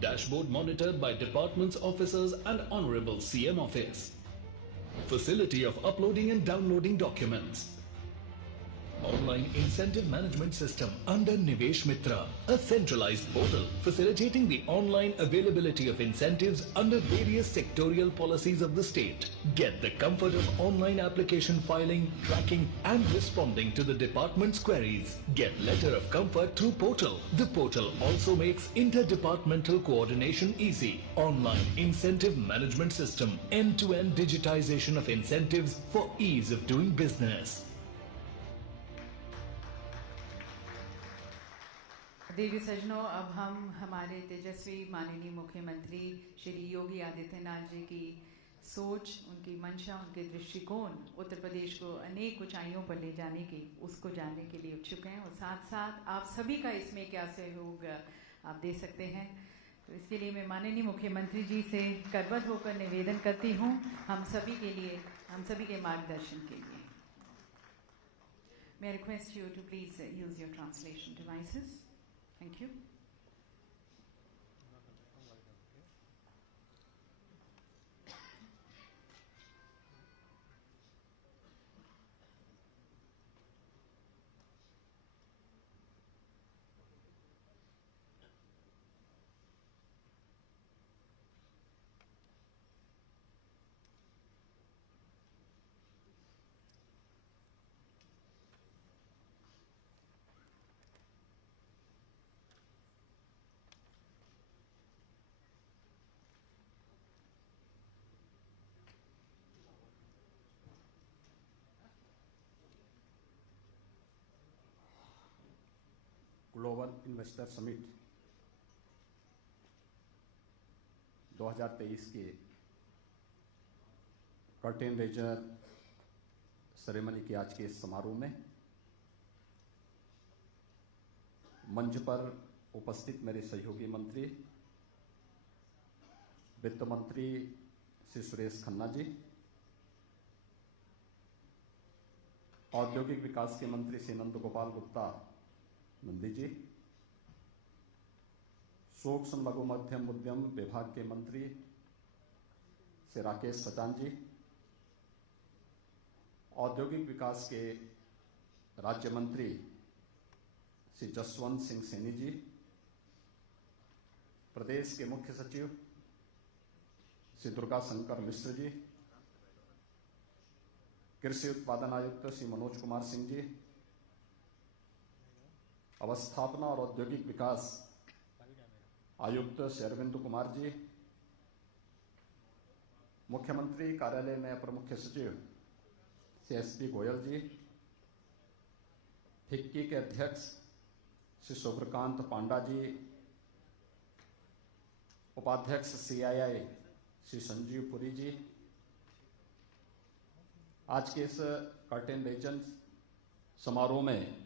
Dashboard monitored by departments, officers and Honorable CM Office. Facility of uploading and downloading documents. Online incentive management system under Nivesh Mitra, a centralized portal facilitating the online availability of incentives under various sectorial policies of the state. Get the comfort of online application filing, tracking and responding to the department's queries. Get letter of comfort through portal. The portal also makes interdepartmental coordination easy. Online incentive management system, end-to-end digitization of incentives for ease of doing business. देवी सजनों, अब हम हमारे तेजस्वी माननीय मुख्यमंत्री श्री योगी आदित्यनाथ जी की सोच, उनकी मंशा, उनके दृष्टिकोण उत्तर प्रदेश को अनेक ऊंचाइयों पर ले जाने की, उसको जानने के लिए उत्सुक हैं और साथ साथ आप सभी का इसमें क्या सहयोग आप दे सकते हैं. तो इसके लिए मैं माननीय मुख्यमंत्री जी से करबद्ध होकर निवेदन करती हूँ हम सभी के लिए, हम सभी के मार्गदर्शन के लिए. May I request you to please use your translation devices. Thank you. Global investor summit 2023 के कर्टेन रेजर सेरेमनी के आज के इस समारोह में मंच पर उपस्थित मेरे सहयोगी मंत्री वित्त मंत्री श्री सुरेश खन्ना जी, औद्योगिक विकास के मंत्री श्री नंद गोपाल गुप्ता नंदी जी, सूक्ष्म लघु मध्यम उद्यम विभाग के मंत्री श्री राकेश सचान जी, औद्योगिक विकास के राज्य मंत्री श्री जसवंत सिंह सैनी जी, प्रदेश के मुख्य सचिव श्री दुर्गा शंकर मिश्र जी, कृषि उत्पादन आयुक्त श्री मनोज कुमार सिंह जी, अवस्थापना और औद्योगिक विकास आयुक्त श्री अरविंद कुमार जी, मुख्यमंत्री कार्यालय में अपर मुख्य सचिव श्री एस.डी. गोयल जी, फिक्की के अध्यक्ष श्री शुभ्रकांत पांडा जी, उपाध्यक्ष CII श्री संजीव पुरी जी, आज के इस कर्टेन रेजन समारोह में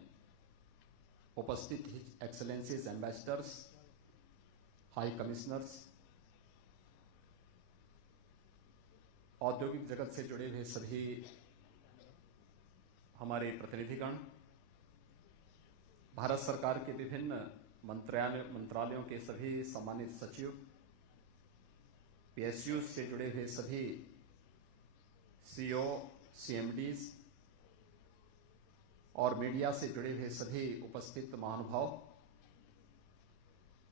उपस्थित एक्सेलेंसीज, एम्बेसडर्स, हाई कमिश्नर्स, औद्योगिक जगत से जुड़े हुए सभी हमारे प्रतिनिधिगण, भारत सरकार के विभिन्न मंत्रालयों के सभी सम्मानित सचिव, PSUs से जुड़े हुए सभी CEO, CMDs और मीडिया से जुड़े हुए सभी उपस्थित महानुभाव,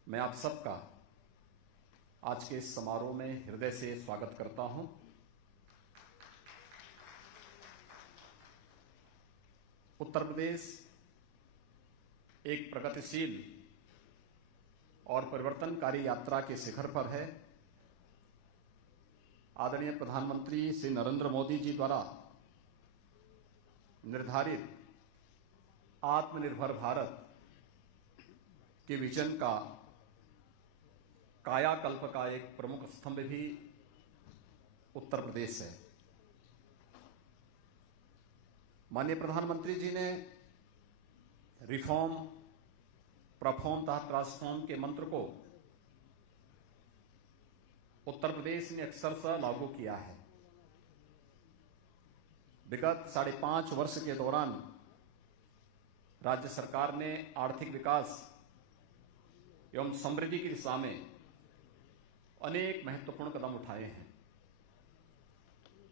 मैं आप सबका आज के इस समारोह में हृदय से स्वागत करता हूं। उत्तर प्रदेश एक प्रगतिशील और परिवर्तनकारी यात्रा के शिखर पर है। आदरणीय प्रधानमंत्री श्री नरेंद्र मोदी जी द्वारा निर्धारित आत्मनिर्भर भारत के विजन का कायाकल्प का एक प्रमुख स्तंभ भी उत्तर प्रदेश है। माननीय प्रधानमंत्री जी ने रिफॉर्म, परफॉर्म तथा ट्रांसफॉर्म के मंत्र को उत्तर प्रदेश ने अक्षरशः लागू किया है। विगत 5.5 वर्ष के दौरान राज्य सरकार ने आर्थिक विकास एवं समृद्धि की दिशा में अनेक महत्वपूर्ण कदम उठाए हैं।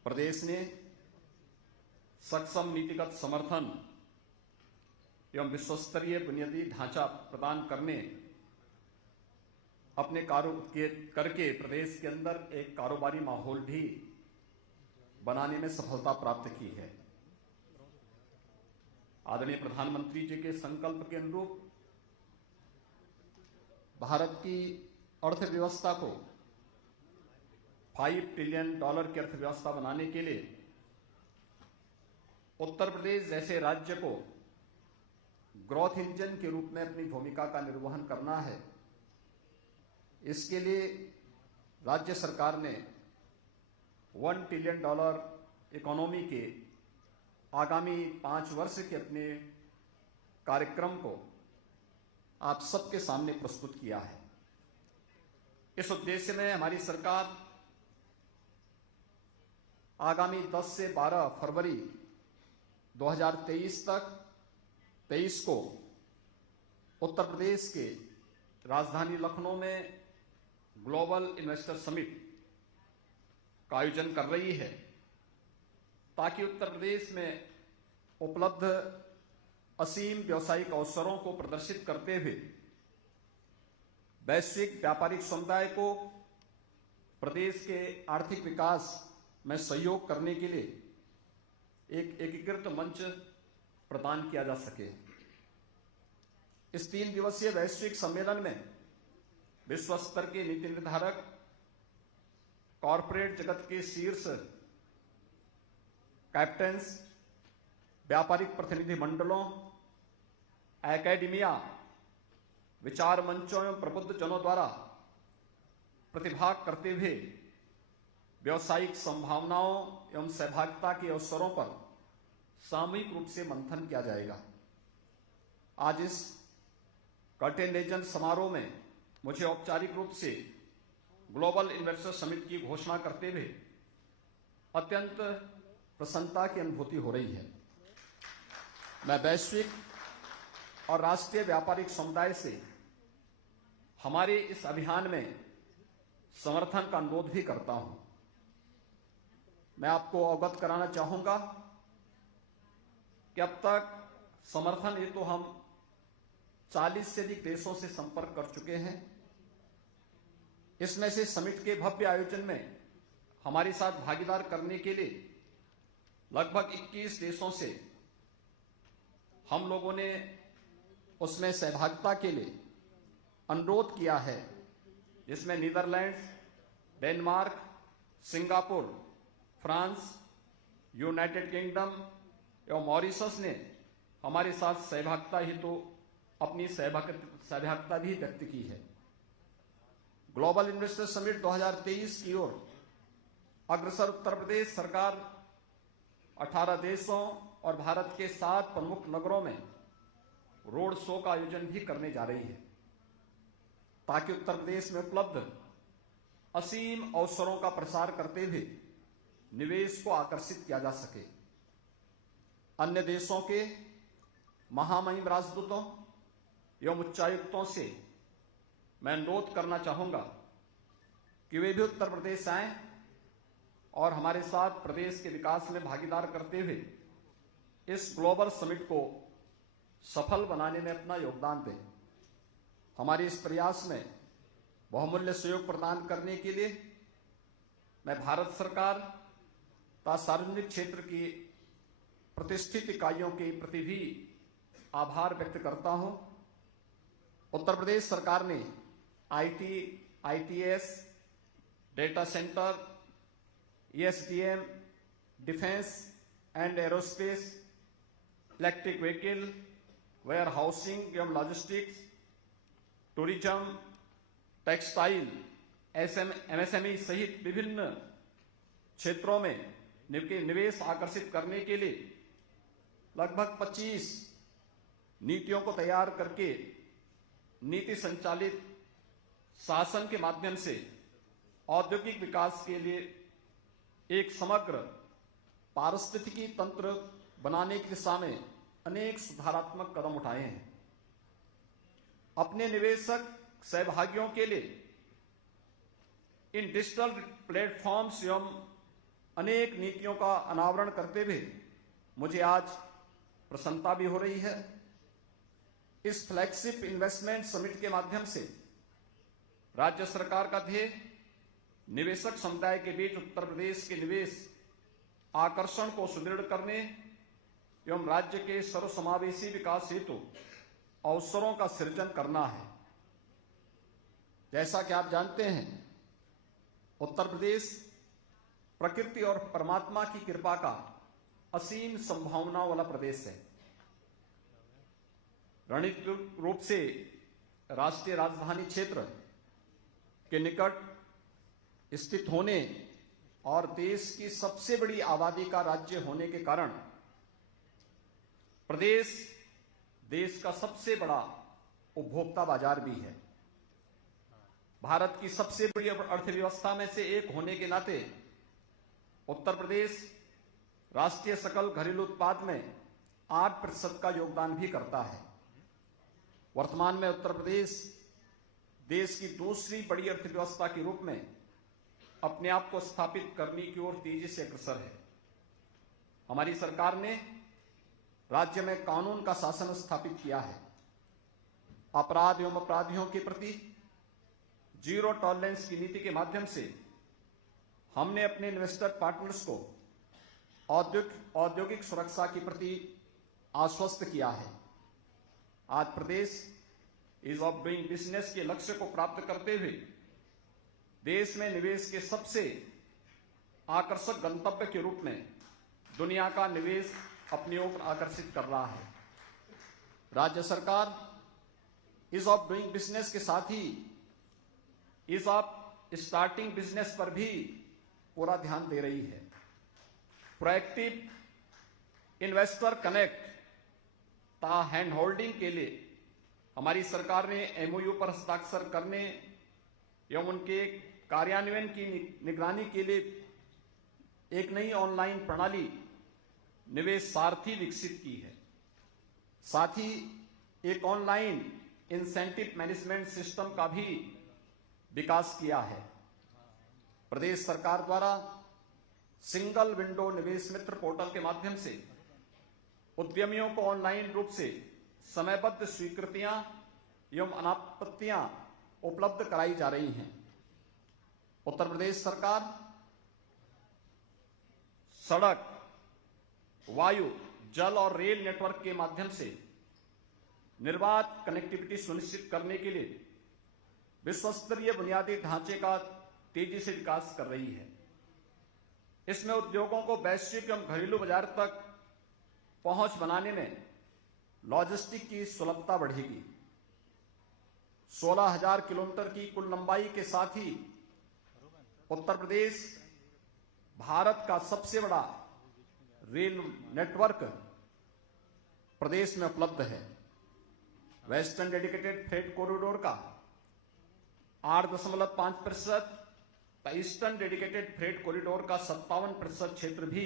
प्रदेश ने सक्षम नीतिगत समर्थन एवं विश्वस्तरीय बुनियादी ढांचा प्रदान करने अपने करके प्रदेश के अंदर एक कारोबारी माहौल भी बनाने में सफलता प्राप्त की है। आदरणीय प्रधानमंत्री जी के संकल्प के अनुरूप भारत की अर्थव्यवस्था को $5 ट्रिलियन की अर्थव्यवस्था बनाने के लिए उत्तर प्रदेश जैसे राज्य को ग्रोथ इंजन के रूप में अपनी भूमिका का निर्वहन करना है। इसके लिए राज्य सरकार ने $1 ट्रिलियन इकोनॉमी के आगामी 5 वर्ष के अपने कार्यक्रम को आप सबके सामने प्रस्तुत किया है। इस उद्देश्य में हमारी सरकार आगामी 10 से 12 फरवरी 2023 तक 23 को उत्तर प्रदेश के राजधानी लखनऊ में ग्लोबल इन्वेस्टर समिट का आयोजन कर रही है, ताकि उत्तर प्रदेश में उपलब्ध असीम व्यावसायिक अवसरों को प्रदर्शित करते हुए वैश्विक व्यापारिक समुदाय को प्रदेश के आर्थिक विकास में सहयोग करने के लिए एक एकीकृत मंच प्रदान किया जा सके। इस 3 दिवसीय वैश्विक सम्मेलन में विश्व स्तर के नीति निर्धारक, कॉरपोरेट जगत के शीर्ष कैप्टन्स, व्यापारिक प्रतिनिधि मंडलों, एकेडमिया, विचार मंचों एवं प्रबुद्ध जनों द्वारा प्रतिभाग करते हुए व्यावसायिक संभावनाओं एवं सहभागिता के अवसरों पर सामूहिक रूप से मंथन किया जाएगा। आज इस कर्टेन रेजन समारोह में मुझे औपचारिक रूप से ग्लोबल इन्वेस्टर समिट की घोषणा करते हुए अत्यंत प्रसन्नता की अनुभूति हो रही है। मैं वैश्विक और राष्ट्रीय व्यापारिक समुदाय से हमारे इस अभियान में समर्थन का अनुरोध भी करता हूं। मैं आपको अवगत कराना चाहूंगा कि अब तक समर्थन हेतु हम 40 से अधिक देशों से संपर्क कर चुके हैं। इसमें से समिट के भव्य आयोजन में हमारे साथ भागीदार करने के लिए लगभग 21 देशों से हम लोगों ने उसमें सहभागिता के लिए अनुरोध किया है, जिसमें Netherlands, Denmark, Singapore, France, United kingdom एवं मॉरिशस ने हमारे साथ सहभागिता हेतु अपनी सहभागिता भी व्यक्त की है। ग्लोबल इन्वेस्टर समिट 2023 की ओर अग्रसर उत्तर प्रदेश सरकार 18 देशों और भारत के 7 प्रमुख नगरों में रोड शो का आयोजन भी करने जा रही है, ताकि उत्तर प्रदेश में उपलब्ध असीम अवसरों का प्रसार करते हुए निवेश को आकर्षित किया जा सके। अन्य देशों के महामहिम राजदूतों एवं उच्चायुक्तों से मैं अनुरोध करना चाहूंगा कि वे भी उत्तर प्रदेश आएं और हमारे साथ प्रदेश के विकास में भागीदार करते हुए इस ग्लोबल समिट को सफल बनाने में अपना योगदान दें। हमारे इस प्रयास में बहुमूल्य सहयोग प्रदान करने के लिए मैं भारत सरकार तथा सार्वजनिक क्षेत्र की प्रतिष्ठित इकाइयों के प्रति भी आभार व्यक्त करता हूं। उत्तर प्रदेश सरकार ने IT, ITES, data centre, ESDM, defence and aerospace, electric vehicle, warehousing एवं लॉजिस्टिक्स, टूरिज्म, टेक्सटाइल, एमएसएमई सहित विभिन्न क्षेत्रों में निवेश आकर्षित करने के लिए लगभग 25 नीतियों को तैयार करके नीति संचालित शासन के माध्यम से औद्योगिक विकास के लिए एक समग्र पारिस्थितिकी तंत्र बनाने की दिशा में अनेक सुधारात्मक कदम उठाए हैं। अपने निवेशक सहभागियों के लिए इन डिजिटल प्लेटफॉर्म्स एवं अनेक नीतियों का अनावरण करते हुए मुझे आज प्रसन्नता भी हो रही है। इस फ्लैगशिप इन्वेस्टमेंट समिट के माध्यम से राज्य सरकार का ध्येय निवेशक समुदाय के बीच उत्तर प्रदेश के निवेश आकर्षण को सुदृढ़ करने एवं राज्य के सर्वसमावेशी विकास हेतु अवसरों का सृजन करना है। जैसा कि आप जानते हैं, उत्तर प्रदेश प्रकृति और परमात्मा की कृपा का असीम संभावनाओं वाला प्रदेश है। रणनीतिक रूप से राष्ट्रीय राजधानी क्षेत्र के निकट स्थित होने और देश की सबसे बड़ी आबादी का राज्य होने के कारण प्रदेश देश का सबसे बड़ा उपभोक्ता बाजार भी है। भारत की सबसे बड़ी अर्थव्यवस्था में से एक होने के नाते उत्तर प्रदेश राष्ट्रीय सकल घरेलू उत्पाद में 8% का योगदान भी करता है। वर्तमान में उत्तर प्रदेश देश की दूसरी बड़ी अर्थव्यवस्था के रूप में अपने आप को स्थापित करने की ओर तेजी से अग्रसर है। हमारी सरकार ने राज्य में कानून का शासन स्थापित किया है। अपराध एवं अपराधियों के प्रति जीरो टॉलरेंस की नीति के माध्यम से हमने अपने इन्वेस्टर पार्टनर्स को औद्योगिक सुरक्षा के प्रति आश्वस्त किया है। आज प्रदेश ईज ऑफ डूइंग बिजनेस के लक्ष्य को प्राप्त करते हुए देश में निवेश के सबसे आकर्षक गंतव्य के रूप में दुनिया का निवेश अपनी ओर आकर्षित कर रहा है। राज्य सरकार ईज ऑफ डूइंग बिजनेस के साथ ही ईज ऑफ स्टार्टिंग बिजनेस पर भी पूरा ध्यान दे रही है। प्रोएक्टिव इन्वेस्टर कनेक्ट ता हैंड होल्डिंग के लिए हमारी सरकार ने एमओयू पर हस्ताक्षर करने एवं उनके कार्यान्वयन की निगरानी के लिए एक नई ऑनलाइन प्रणाली निवेश सारथी विकसित की है। साथ ही एक ऑनलाइन इंसेंटिव मैनेजमेंट सिस्टम का भी विकास किया है। प्रदेश सरकार द्वारा सिंगल विंडो निवेश मित्र पोर्टल के माध्यम से उद्यमियों को ऑनलाइन रूप से समयबद्ध स्वीकृतियां एवं अनापत्तियां उपलब्ध कराई जा रही हैं। उत्तर प्रदेश सरकार सड़क, वायु, जल और रेल नेटवर्क के माध्यम से निर्बाध कनेक्टिविटी सुनिश्चित करने के लिए विश्व स्तरीय बुनियादी ढांचे का तेजी से विकास कर रही है। इसमें उद्योगों को वैश्विक एवं घरेलू बाजार तक पहुंच बनाने में लॉजिस्टिक की सुलभता बढ़ेगी। 16,000 किलोमीटर की कुल लंबाई के साथ ही उत्तर प्रदेश भारत का सबसे बड़ा रेल नेटवर्क प्रदेश में उपलब्ध है। वेस्टर्न डेडिकेटेड फ्रेट कॉरिडोर का 8.5%, ईस्टर्न डेडिकेटेड फ्रेट कॉरिडोर का 57% क्षेत्र भी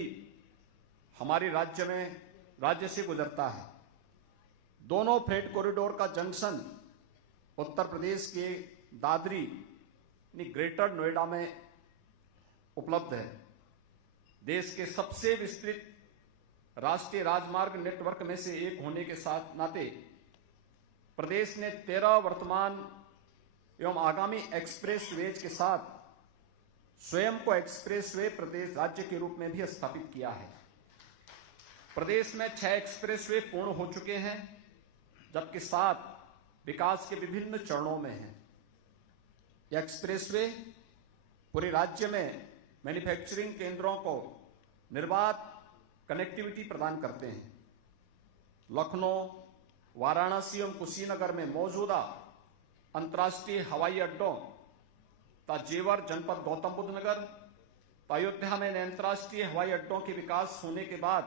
हमारे राज्य से गुजरता है। दोनों फ्रेट कॉरिडोर का जंक्शन उत्तर प्रदेश के दादरी ग्रेटर नोएडा में उपलब्ध है। देश के सबसे विस्तृत राष्ट्रीय राजमार्ग नेटवर्क में से एक होने के साथ नाते प्रदेश ने 13 वर्तमान एवं आगामी एक्सप्रेसवेज के साथ स्वयं को एक्सप्रेसवे प्रदेश राज्य के रूप में भी स्थापित किया है। प्रदेश में 6 एक्सप्रेसवे पूर्ण हो चुके हैं, जबकि 7 विकास के विभिन्न चरणों में हैं। ये एक्सप्रेसवे पूरे राज्य में मैन्युफैक्चरिंग केंद्रों को निर्बाध कनेक्टिविटी प्रदान करते हैं। लखनऊ, वाराणसी एवं कुशीनगर में मौजूदा अंतर्राष्ट्रीय हवाई अड्डों तथा जेवर जनपद गौतम बुद्ध नगर, अयोध्या में अंतर्राष्ट्रीय हवाई अड्डों के विकास होने के बाद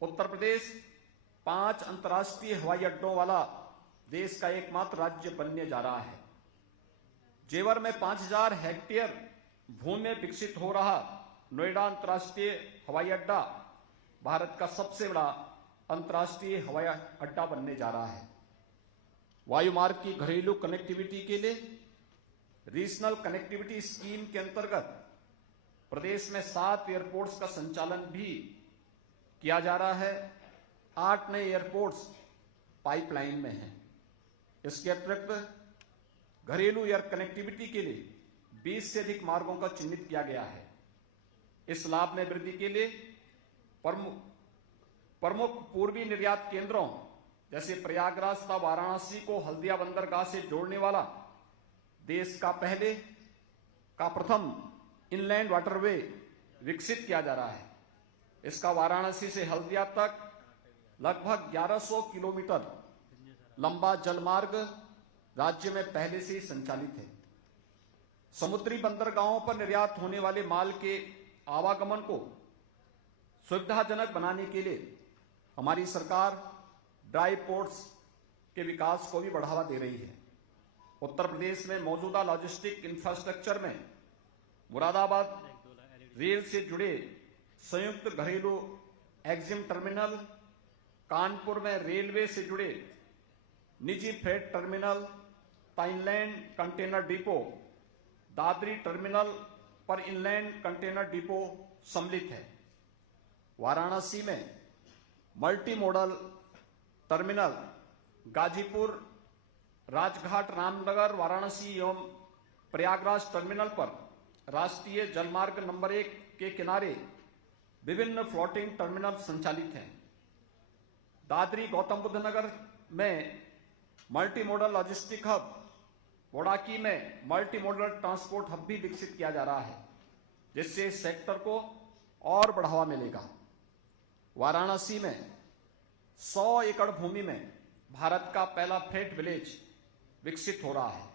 उत्तर प्रदेश 5 अंतर्राष्ट्रीय हवाई अड्डों वाला देश का एकमात्र राज्य बनने जा रहा है। जेवर में 5,000 हेक्टेयर भूमि में विकसित हो रहा नोएडा अंतर्राष्ट्रीय हवाई अड्डा भारत का सबसे बड़ा अंतर्राष्ट्रीय हवाई अड्डा बनने जा रहा है। वायुमार्ग की घरेलू कनेक्टिविटी के लिए रीजनल कनेक्टिविटी स्कीम के अंतर्गत प्रदेश में 7 एयरपोर्ट्स का संचालन भी किया जा रहा है। 8 नए एयरपोर्ट्स पाइपलाइन में हैं। इसके अतिरिक्त घरेलू एयर कनेक्टिविटी के लिए 20 से अधिक मार्गों का चिन्हित किया गया है। इस लाभ में वृद्धि के लिए प्रमुख पूर्वी निर्यात केंद्रों जैसे प्रयागराज तथा वाराणसी को हल्दिया बंदरगाह से जोड़ने वाला देश का प्रथम इनलैंड वाटरवे विकसित किया जा रहा है। इसका वाराणसी से हल्दिया तक लगभग 1100 किलोमीटर लंबा जलमार्ग राज्य में पहले से ही संचालित है। समुद्री बंदरगाहों पर निर्यात होने वाले माल के आवागमन को सुविधाजनक बनाने के लिए हमारी सरकार ड्राई पोर्ट्स के विकास को भी बढ़ावा दे रही है। उत्तर प्रदेश में मौजूदा लॉजिस्टिक इंफ्रास्ट्रक्चर में मुरादाबाद रेल से जुड़े संयुक्त घरेलू एक्जिम टर्मिनल, कानपुर में रेलवे से जुड़े निजी freight terminal, inland container depot, Dadri terminal पर इनलैंड कंटेनर डिपो सम्मिलित है। वाराणसी में multi modal terminal Ghazipur, Rajghat, Ramnagar, Varanasi एवं प्रयागराज टर्मिनल पर राष्ट्रीय जलमार्ग नंबर 1 के किनारे विभिन्न फ्लोटिंग टर्मिनल संचालित हैं। दादरी गौतम बुद्ध नगर में multi modal logistic hub, Bodaki में मल्टी मॉडल ट्रांसपोर्ट हब भी विकसित किया जा रहा है, जिससे इस सेक्टर को और बढ़ावा मिलेगा। वाराणसी में 100 एकड़ भूमि में भारत का पहला फ्रेट विलेज विकसित हो रहा है।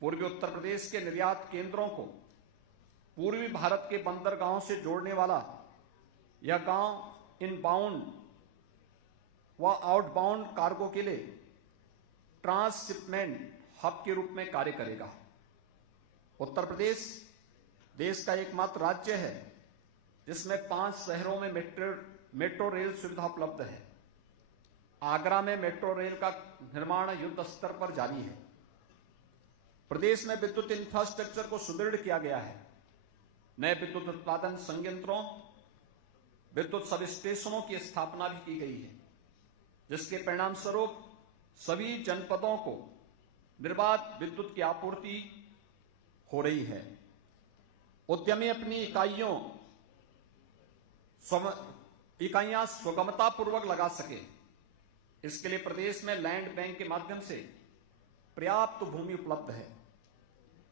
पूर्वी उत्तर प्रदेश के निर्यात केंद्रों को पूर्वी भारत के बंदरगाहों से जोड़ने वाला यह गांव इनबाउंड व आउटबाउंड कार्गो के लिए ट्रांसशिपमेंट हब के रूप में कार्य करेगा। उत्तर प्रदेश देश का एकमात्र राज्य है जिसमें 5 शहरों में मेट्रो रेल सुविधा उपलब्ध है। आगरा में मेट्रो रेल का निर्माण युद्ध स्तर पर जारी है। प्रदेश में विद्युत इंफ्रास्ट्रक्चर को सुदृढ़ किया गया है। नए विद्युत उत्पादन संयंत्रों, विद्युत सब स्टेशनों की स्थापना भी की गई है, जिसके परिणाम स्वरूप सभी जनपदों को निर्बाध विद्युत की आपूर्ति हो रही है। उद्यमी अपनी इकाइयां सुगमता पूर्वक लगा सके, इसके लिए प्रदेश में लैंड बैंक के माध्यम से पर्याप्त भूमि उपलब्ध है।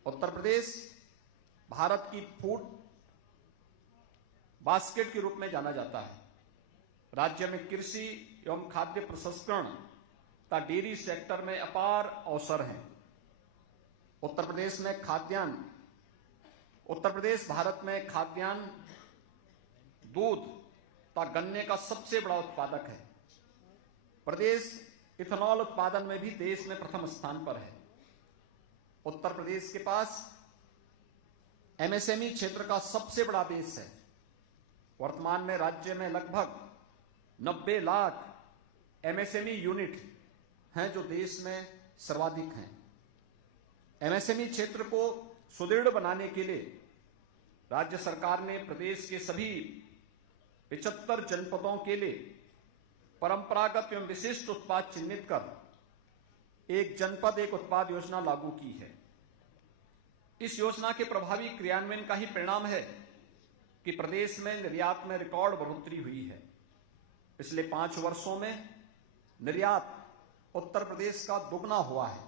उत्तर प्रदेश भारत की फूड बास्केट के रूप में जाना जाता है। राज्य में कृषि एवं खाद्य प्रसंस्करण तथा डेयरी सेक्टर में अपार अवसर हैं। उत्तर प्रदेश भारत में खाद्यान्न, दूध तथा गन्ने का सबसे बड़ा उत्पादक है। प्रदेश इथेनॉल उत्पादन में भी देश में प्रथम स्थान पर है। उत्तर प्रदेश के पास एमएसएमई क्षेत्र का सबसे बड़ा बेस है। वर्तमान में राज्य में लगभग 90 लाख एमएसएमई यूनिट हैं जो देश में सर्वाधिक हैं। एमएसएमई क्षेत्र को सुदृढ़ बनाने के लिए राज्य सरकार ने प्रदेश के सभी 75 जनपदों के लिए परंपरागत एवं विशिष्ट उत्पाद चिन्हित कर एक जनपद एक उत्पाद योजना लागू की है। इस योजना के प्रभावी क्रियान्वयन का ही परिणाम है कि प्रदेश में निर्यात में रिकॉर्ड बढ़ोतरी हुई है। पिछले 5 वर्षों में निर्यात उत्तर प्रदेश का दुगना हुआ है।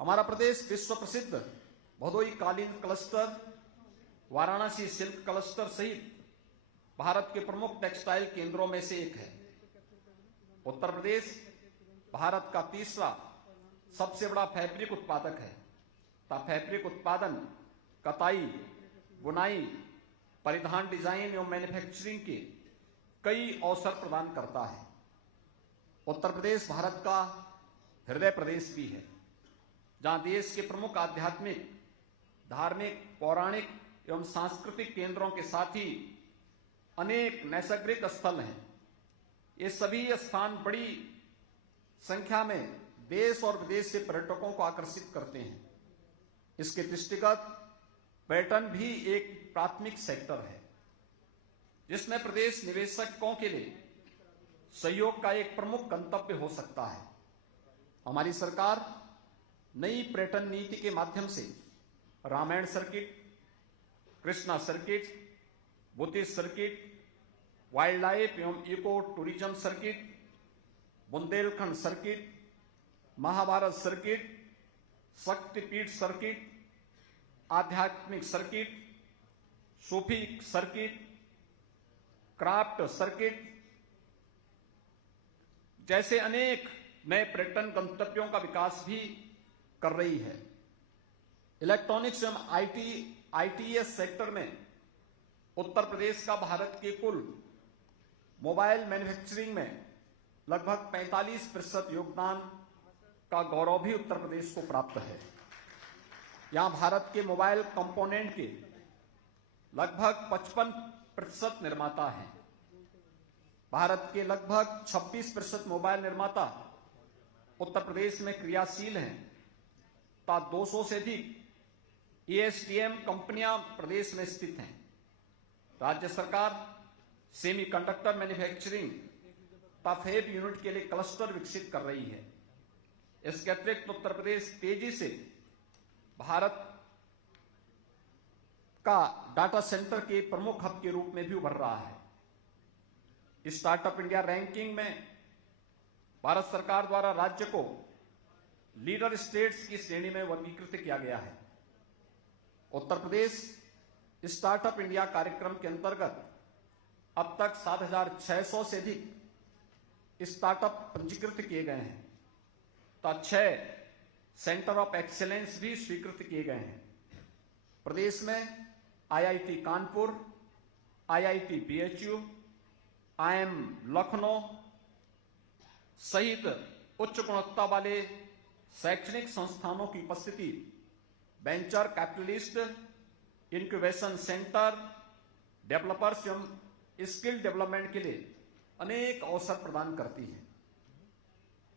हमारा प्रदेश विश्व प्रसिद्ध भदोई कालीन क्लस्टर, वाराणसी सिल्क क्लस्टर सहित भारत के प्रमुख टेक्सटाइल केंद्रों में से एक है। उत्तर प्रदेश भारत का तीसरा सबसे बड़ा फैब्रिक उत्पादक है तथा फैब्रिक उत्पादन, कताई, बुनाई, परिधान डिजाइन एवं मैन्युफैक्चरिंग के कई अवसर प्रदान करता है। उत्तर प्रदेश भारत का हृदय प्रदेश भी है, जहां देश के प्रमुख आध्यात्मिक, धार्मिक, पौराणिक एवं सांस्कृतिक केंद्रों के साथ ही अनेक नैसर्गिक स्थल हैं। ये सभी स्थान बड़ी संख्या में देश और विदेश से पर्यटकों को आकर्षित करते हैं। इसके दृष्टिगत पर्यटन भी एक प्राथमिक सेक्टर है, जिसमें प्रदेश निवेशकों के लिए सहयोग का एक प्रमुख गंतव्य हो सकता है। हमारी सरकार नई पर्यटन नीति के माध्यम से Ramayana circuit, Krishna circuit, Buddhist circuit, wildlife एवं eco tourism circuit, Bundelkhand circuit, Mahabharata circuit, Shaktipeeth circuit, आध्यात्मिक सर्किट, सूफी सर्किट, क्राफ्ट सर्किट जैसे अनेक नए पर्यटन गंतव्यों का विकास भी कर रही है। इलेक्ट्रॉनिक्स एवं आईटीएस सेक्टर में उत्तर प्रदेश का भारत के कुल मोबाइल मैन्युफैक्चरिंग में लगभग 45% योगदान का गौरव भी उत्तर प्रदेश को प्राप्त है। यहां भारत के मोबाइल कंपोनेंट के लगभग 55% निर्माता हैं। भारत के लगभग 26% मोबाइल निर्माता उत्तर प्रदेश में क्रियाशील हैं तथा 200 से अधिक एएसटीएम कंपनियां प्रदेश में स्थित हैं। राज्य सरकार सेमीकंडक्टर मैन्युफैक्चरिंग तथा फैब यूनिट के लिए क्लस्टर विकसित कर रही है। इसके अतिरिक्त उत्तर प्रदेश तेजी से भारत का डाटा सेंटर के प्रमुख हब के रूप में भी उभर रहा है। स्टार्टअप इंडिया रैंकिंग में भारत सरकार द्वारा राज्य को लीडर स्टेट्स की श्रेणी में वर्गीकृत किया गया है। उत्तर प्रदेश स्टार्टअप इंडिया कार्यक्रम के अंतर्गत अब तक 7,600 से अधिक स्टार्टअप पंजीकृत किए गए हैं तथा 6 सेंटर ऑफ एक्सीलेंस भी स्वीकृत किए गए हैं। प्रदेश में IIT Kanpur, IIT BHU, IM Lucknow सहित उच्च गुणवत्ता वाले शैक्षणिक संस्थानों की उपस्थिति venture capitalist, incubation centre, developers एवं स्किल डेवलपमेंट के लिए अनेक अवसर प्रदान करती है।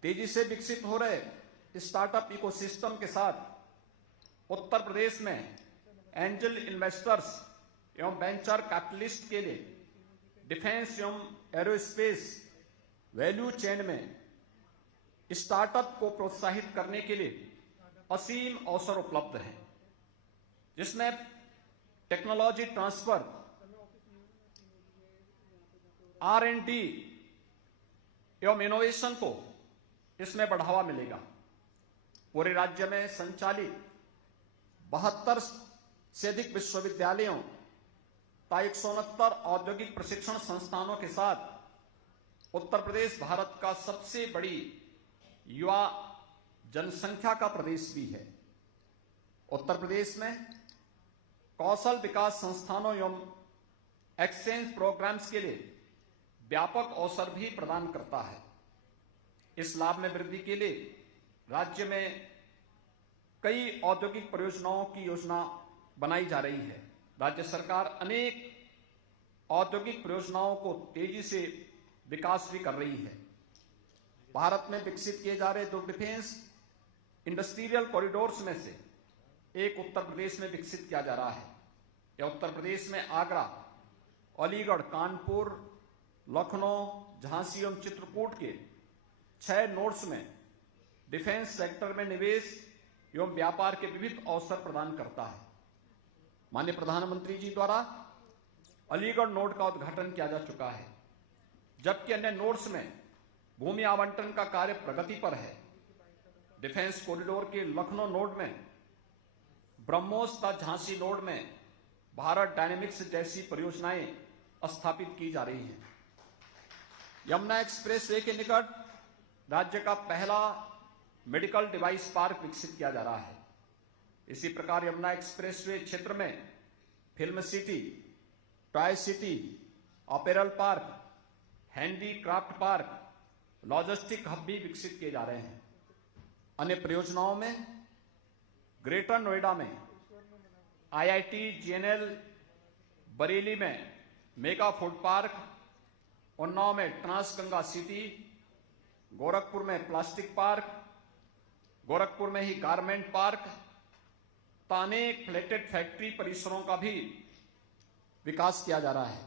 तेजी से विकसित हो रहे स्टार्टअप इकोसिस्टम के साथ उत्तर प्रदेश में एंजल इन्वेस्टर्स एवं वेंचर कैपिटलिस्ट के लिए डिफेंस एवं एरोस्पेस वैल्यू चेन में स्टार्टअप को प्रोत्साहित करने के लिए असीम अवसर उपलब्ध हैं, जिसमें टेक्नोलॉजी ट्रांसफर, R&D एवं इनोवेशन को इसमें बढ़ावा मिलेगा। पूरे राज्य में संचालित 72 से अधिक विश्वविद्यालयों तथा 169 औद्योगिक प्रशिक्षण संस्थानों के साथ उत्तर प्रदेश भारत का सबसे बड़ी युवा जनसंख्या का प्रदेश भी है। उत्तर प्रदेश में कौशल विकास संस्थानों एवं एक्सचेंज प्रोग्राम्स के लिए व्यापक अवसर भी प्रदान करता है। इस लाभ में वृद्धि के लिए राज्य में कई औद्योगिक परियोजनाओं की योजना बनाई जा रही है। राज्य सरकार अनेक औद्योगिक परियोजनाओं को तेजी से विकास भी कर रही है। भारत में विकसित किए जा रहे 2 डिफेंस इंडस्ट्रियल कॉरिडोर्स में से एक उत्तर प्रदेश में विकसित किया जा रहा है। यह उत्तर प्रदेश में आगरा, अलीगढ़, कानपुर, लखनऊ, झांसी एवं चित्रकूट के 6 नोड्स में डिफेंस सेक्टर में निवेश एवं व्यापार के विविध अवसर प्रदान करता है। माननीय प्रधानमंत्री जी द्वारा अलीगढ़ नोड का उद्घाटन किया जा चुका है, जबकि अन्य नोड्स में भूमि आवंटन का कार्य प्रगति पर है। डिफेंस कॉरिडोर के लखनऊ नोड में, ब्रह्मोस तथा झांसी नोड में भारत डायनेमिक्स जैसी परियोजनाएं स्थापित की जा रही हैं। यमुना एक्सप्रेसवे के निकट राज्य का पहला मेडिकल डिवाइस पार्क विकसित किया जा रहा है। इसी प्रकार यमुना एक्सप्रेसवे क्षेत्र में film city, toy city, apparel park, handicraft park, logistic hub भी विकसित किए जा रहे हैं। अन्य परियोजनाओं में ग्रेटर नोएडा में IIT GNL, बरेली में मेगा फूड पार्क, उन्नाव में ट्रांस गंगा सिटी, गोरखपुर में प्लास्टिक पार्क, गोरखपुर में ही गारमेंट पार्क, अनेक फ्लैटेड फैक्ट्री परिसरों का भी विकास किया जा रहा है।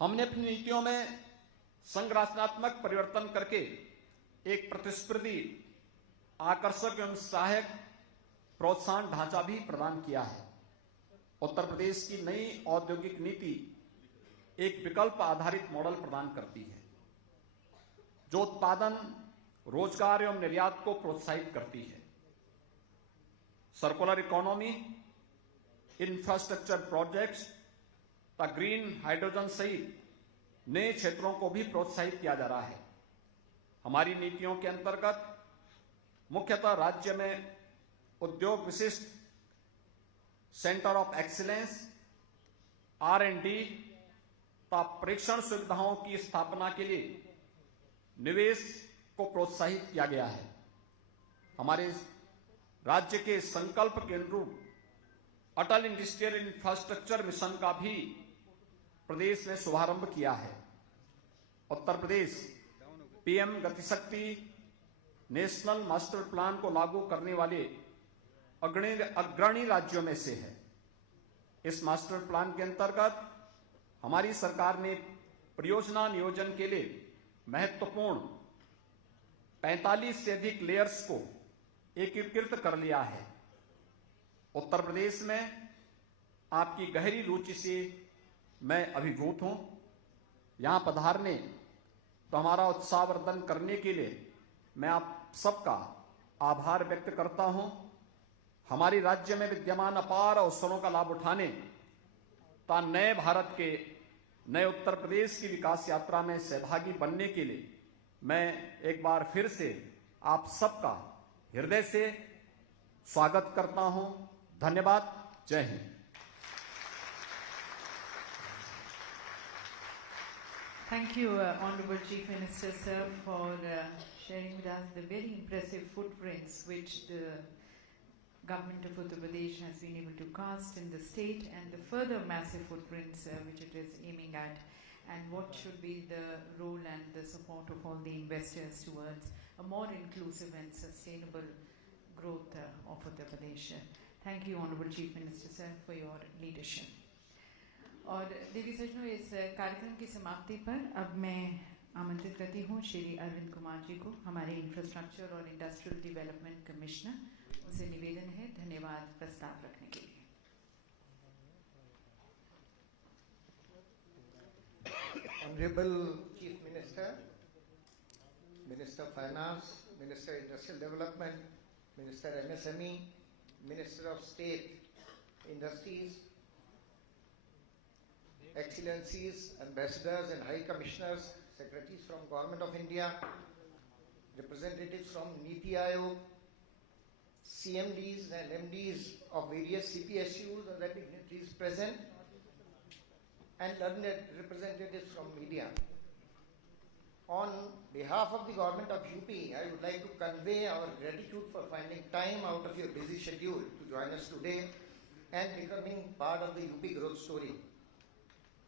हमने अपनी नीतियों में संरचनात्मक परिवर्तन करके एक प्रतिस्पर्धी, आकर्षक एवं सहायक प्रोत्साहन ढांचा भी प्रदान किया है। उत्तर प्रदेश की नई औद्योगिक नीति एक विकल्प आधारित मॉडल प्रदान करती है, जो उत्पादन, रोजगार एवं निर्यात को प्रोत्साहित करती है। सर्कुलर इकोनॉमी, इंफ्रास्ट्रक्चर प्रोजेक्ट्स तथा ग्रीन हाइड्रोजन सहित नए क्षेत्रों को भी प्रोत्साहित किया जा रहा है। हमारी नीतियों के अंतर्गत मुख्यतः राज्य में उद्योग विशिष्ट सेंटर ऑफ एक्सीलेंस, R&D तथा परीक्षण सुविधाओं की स्थापना के लिए निवेश को प्रोत्साहित किया गया है। हमारे राज्य के संकल्प के अनुरूप अटल इंडस्ट्रियल इंफ्रास्ट्रक्चर मिशन का भी प्रदेश ने शुभारंभ किया है। Uttar Pradesh PM Gatishakti national master plan को लागू करने वाले अग्रणी राज्यों में से है। इस मास्टर प्लान के अंतर्गत हमारी सरकार ने परियोजना नियोजन के लिए महत्वपूर्ण 45 से अधिक लेयर्स को एकीकृत कर लिया है। उत्तर प्रदेश में आपकी गहरी रुचि से मैं अभिभूत हूं। यहां पधारने तो हमारा उत्साहवर्धन करने के लिए मैं आप सबका आभार व्यक्त करता हूं। हमारी राज्य में विद्यमान अपार अवसरों का लाभ उठाने तथा नए भारत के, नए उत्तर प्रदेश की विकास यात्रा में सहभागी बनने के लिए मैं एक बार फिर से आप सबका हृदय से स्वागत करता हूं। धन्यवाद। जय Hind. Thank you, Honorable Chief Minister, sir, for sharing with us the very impressive footprints which the government of Uttar Pradesh has been able to cast in the state, and the further massive footprints which it is aiming at, and what should be the role and the support of all the investors towards a more inclusive and sustainable growth of Uttar Pradesh. Thank you, Honorable Chief Minister, sir, for your leadership. और देवी सज्जनों, इस कार्यक्रम की समाप्ति पर अब मैं आमंत्रित करती हूँ श्री अरविंद कुमार जी को, हमारे इंफ्रास्ट्रक्चर और इंडस्ट्रियल डेवलपमेंट कमिश्नर। उनसे निवेदन है धन्यवाद प्रस्ताव रखने के लिए। Honorable Chief Minister, Minister of Finance, Minister of Industrial Development, Minister MSME, Minister of State Industries, Excellencies, Ambassadors and High Commissioners, Secretaries from Government of India, representatives from Niti Aayog, CMDs and MDs of various CPSUs and other dignitaries present, and learned representatives from media. On behalf of the government of UP, I would like to convey our gratitude for finding time out of your busy schedule to join us today and becoming part of the UP growth story.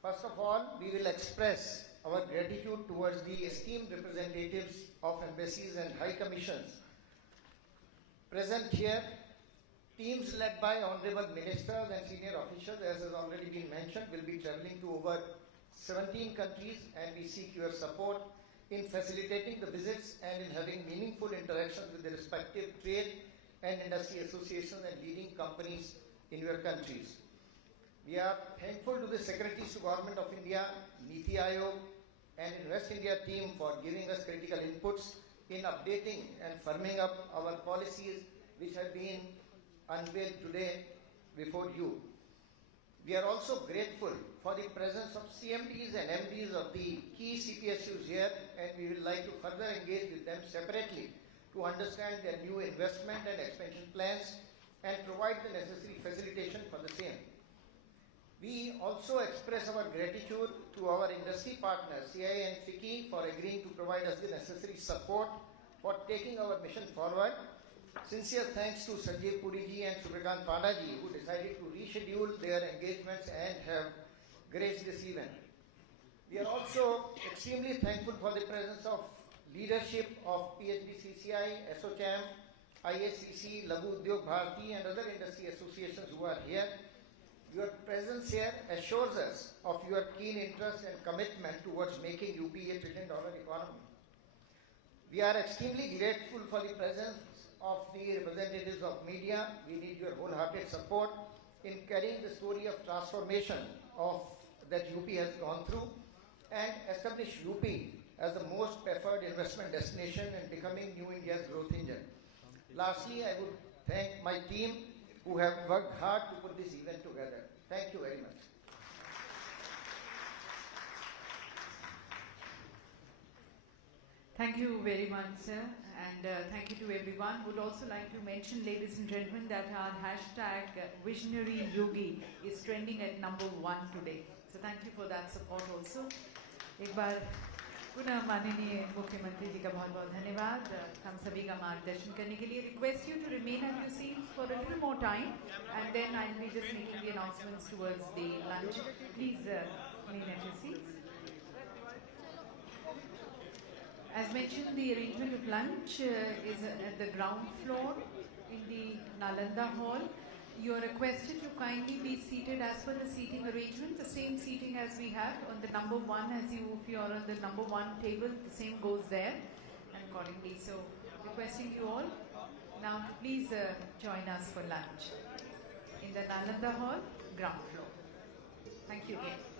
First of all, we will express our gratitude towards the esteemed representatives of embassies and high commissions present here. Teams led by honorable ministers and senior officials, as has already been mentioned, will be traveling to over 17 countries, and we seek your support in facilitating the visits and in having meaningful interactions with the respective trade and industry associations and leading companies in your countries. We are thankful to the Secretaries to Government of India, Niti Aayog and Invest India team for giving us critical inputs in updating and firming up our policies which have been unveiled today before you. We are also grateful for the presence of CMDs and MDs of the key CPSUs here, and we would like to further engage with them separately to understand their new investment and expansion plans and provide the necessary facilitation for the same. We also express our gratitude to our industry partners, CII and FICCI, for agreeing to provide us the necessary support for taking our mission forward. Sincere thanks to Sanjay Puri ji and Suryakant Panda ji, who decided to reschedule their engagements and have graced this event. We are also extremely thankful for the presence of leadership of PHDCCI, ASSOCHAM, IACC, Laghu Udyog Bharati and other industry associations who are here. Your presence here assures us of your keen interest and commitment towards making UP a $1 trillion economy. We are extremely grateful for the presence of the representatives of media. We need your wholehearted support in carrying the story of transformation that UP has gone through and establish UP as the most preferred investment destination and becoming New India's growth engine. Lastly, I would thank my team who have worked hard to put this event together. Thank you very much. Thank you very much, sir, and thank you to everyone. Would also like to mention, ladies and gentlemen, that our hashtag Visionary Yogi is trending at #1 today. So thank you for that support also. एक बार पुनः माननीय मुख्यमंत्री जी का बहुत-बहुत धन्यवाद हम सभी का मार्गदर्शन करने के लिए. Request you to remain at your seats for a little more time, and then I'll be just making the announcements towards the lunch. Please remain at your seats. As mentioned, the arrangement of lunch is at the ground floor in the Nalanda Hall. You are requested to kindly be seated as per the seating arrangement, the same seating as we have on the #1. If you are on the #1 table, the same goes there, and accordingly. So, requesting you all now to please join us for lunch in the Nalanda Hall, ground floor. Thank you again.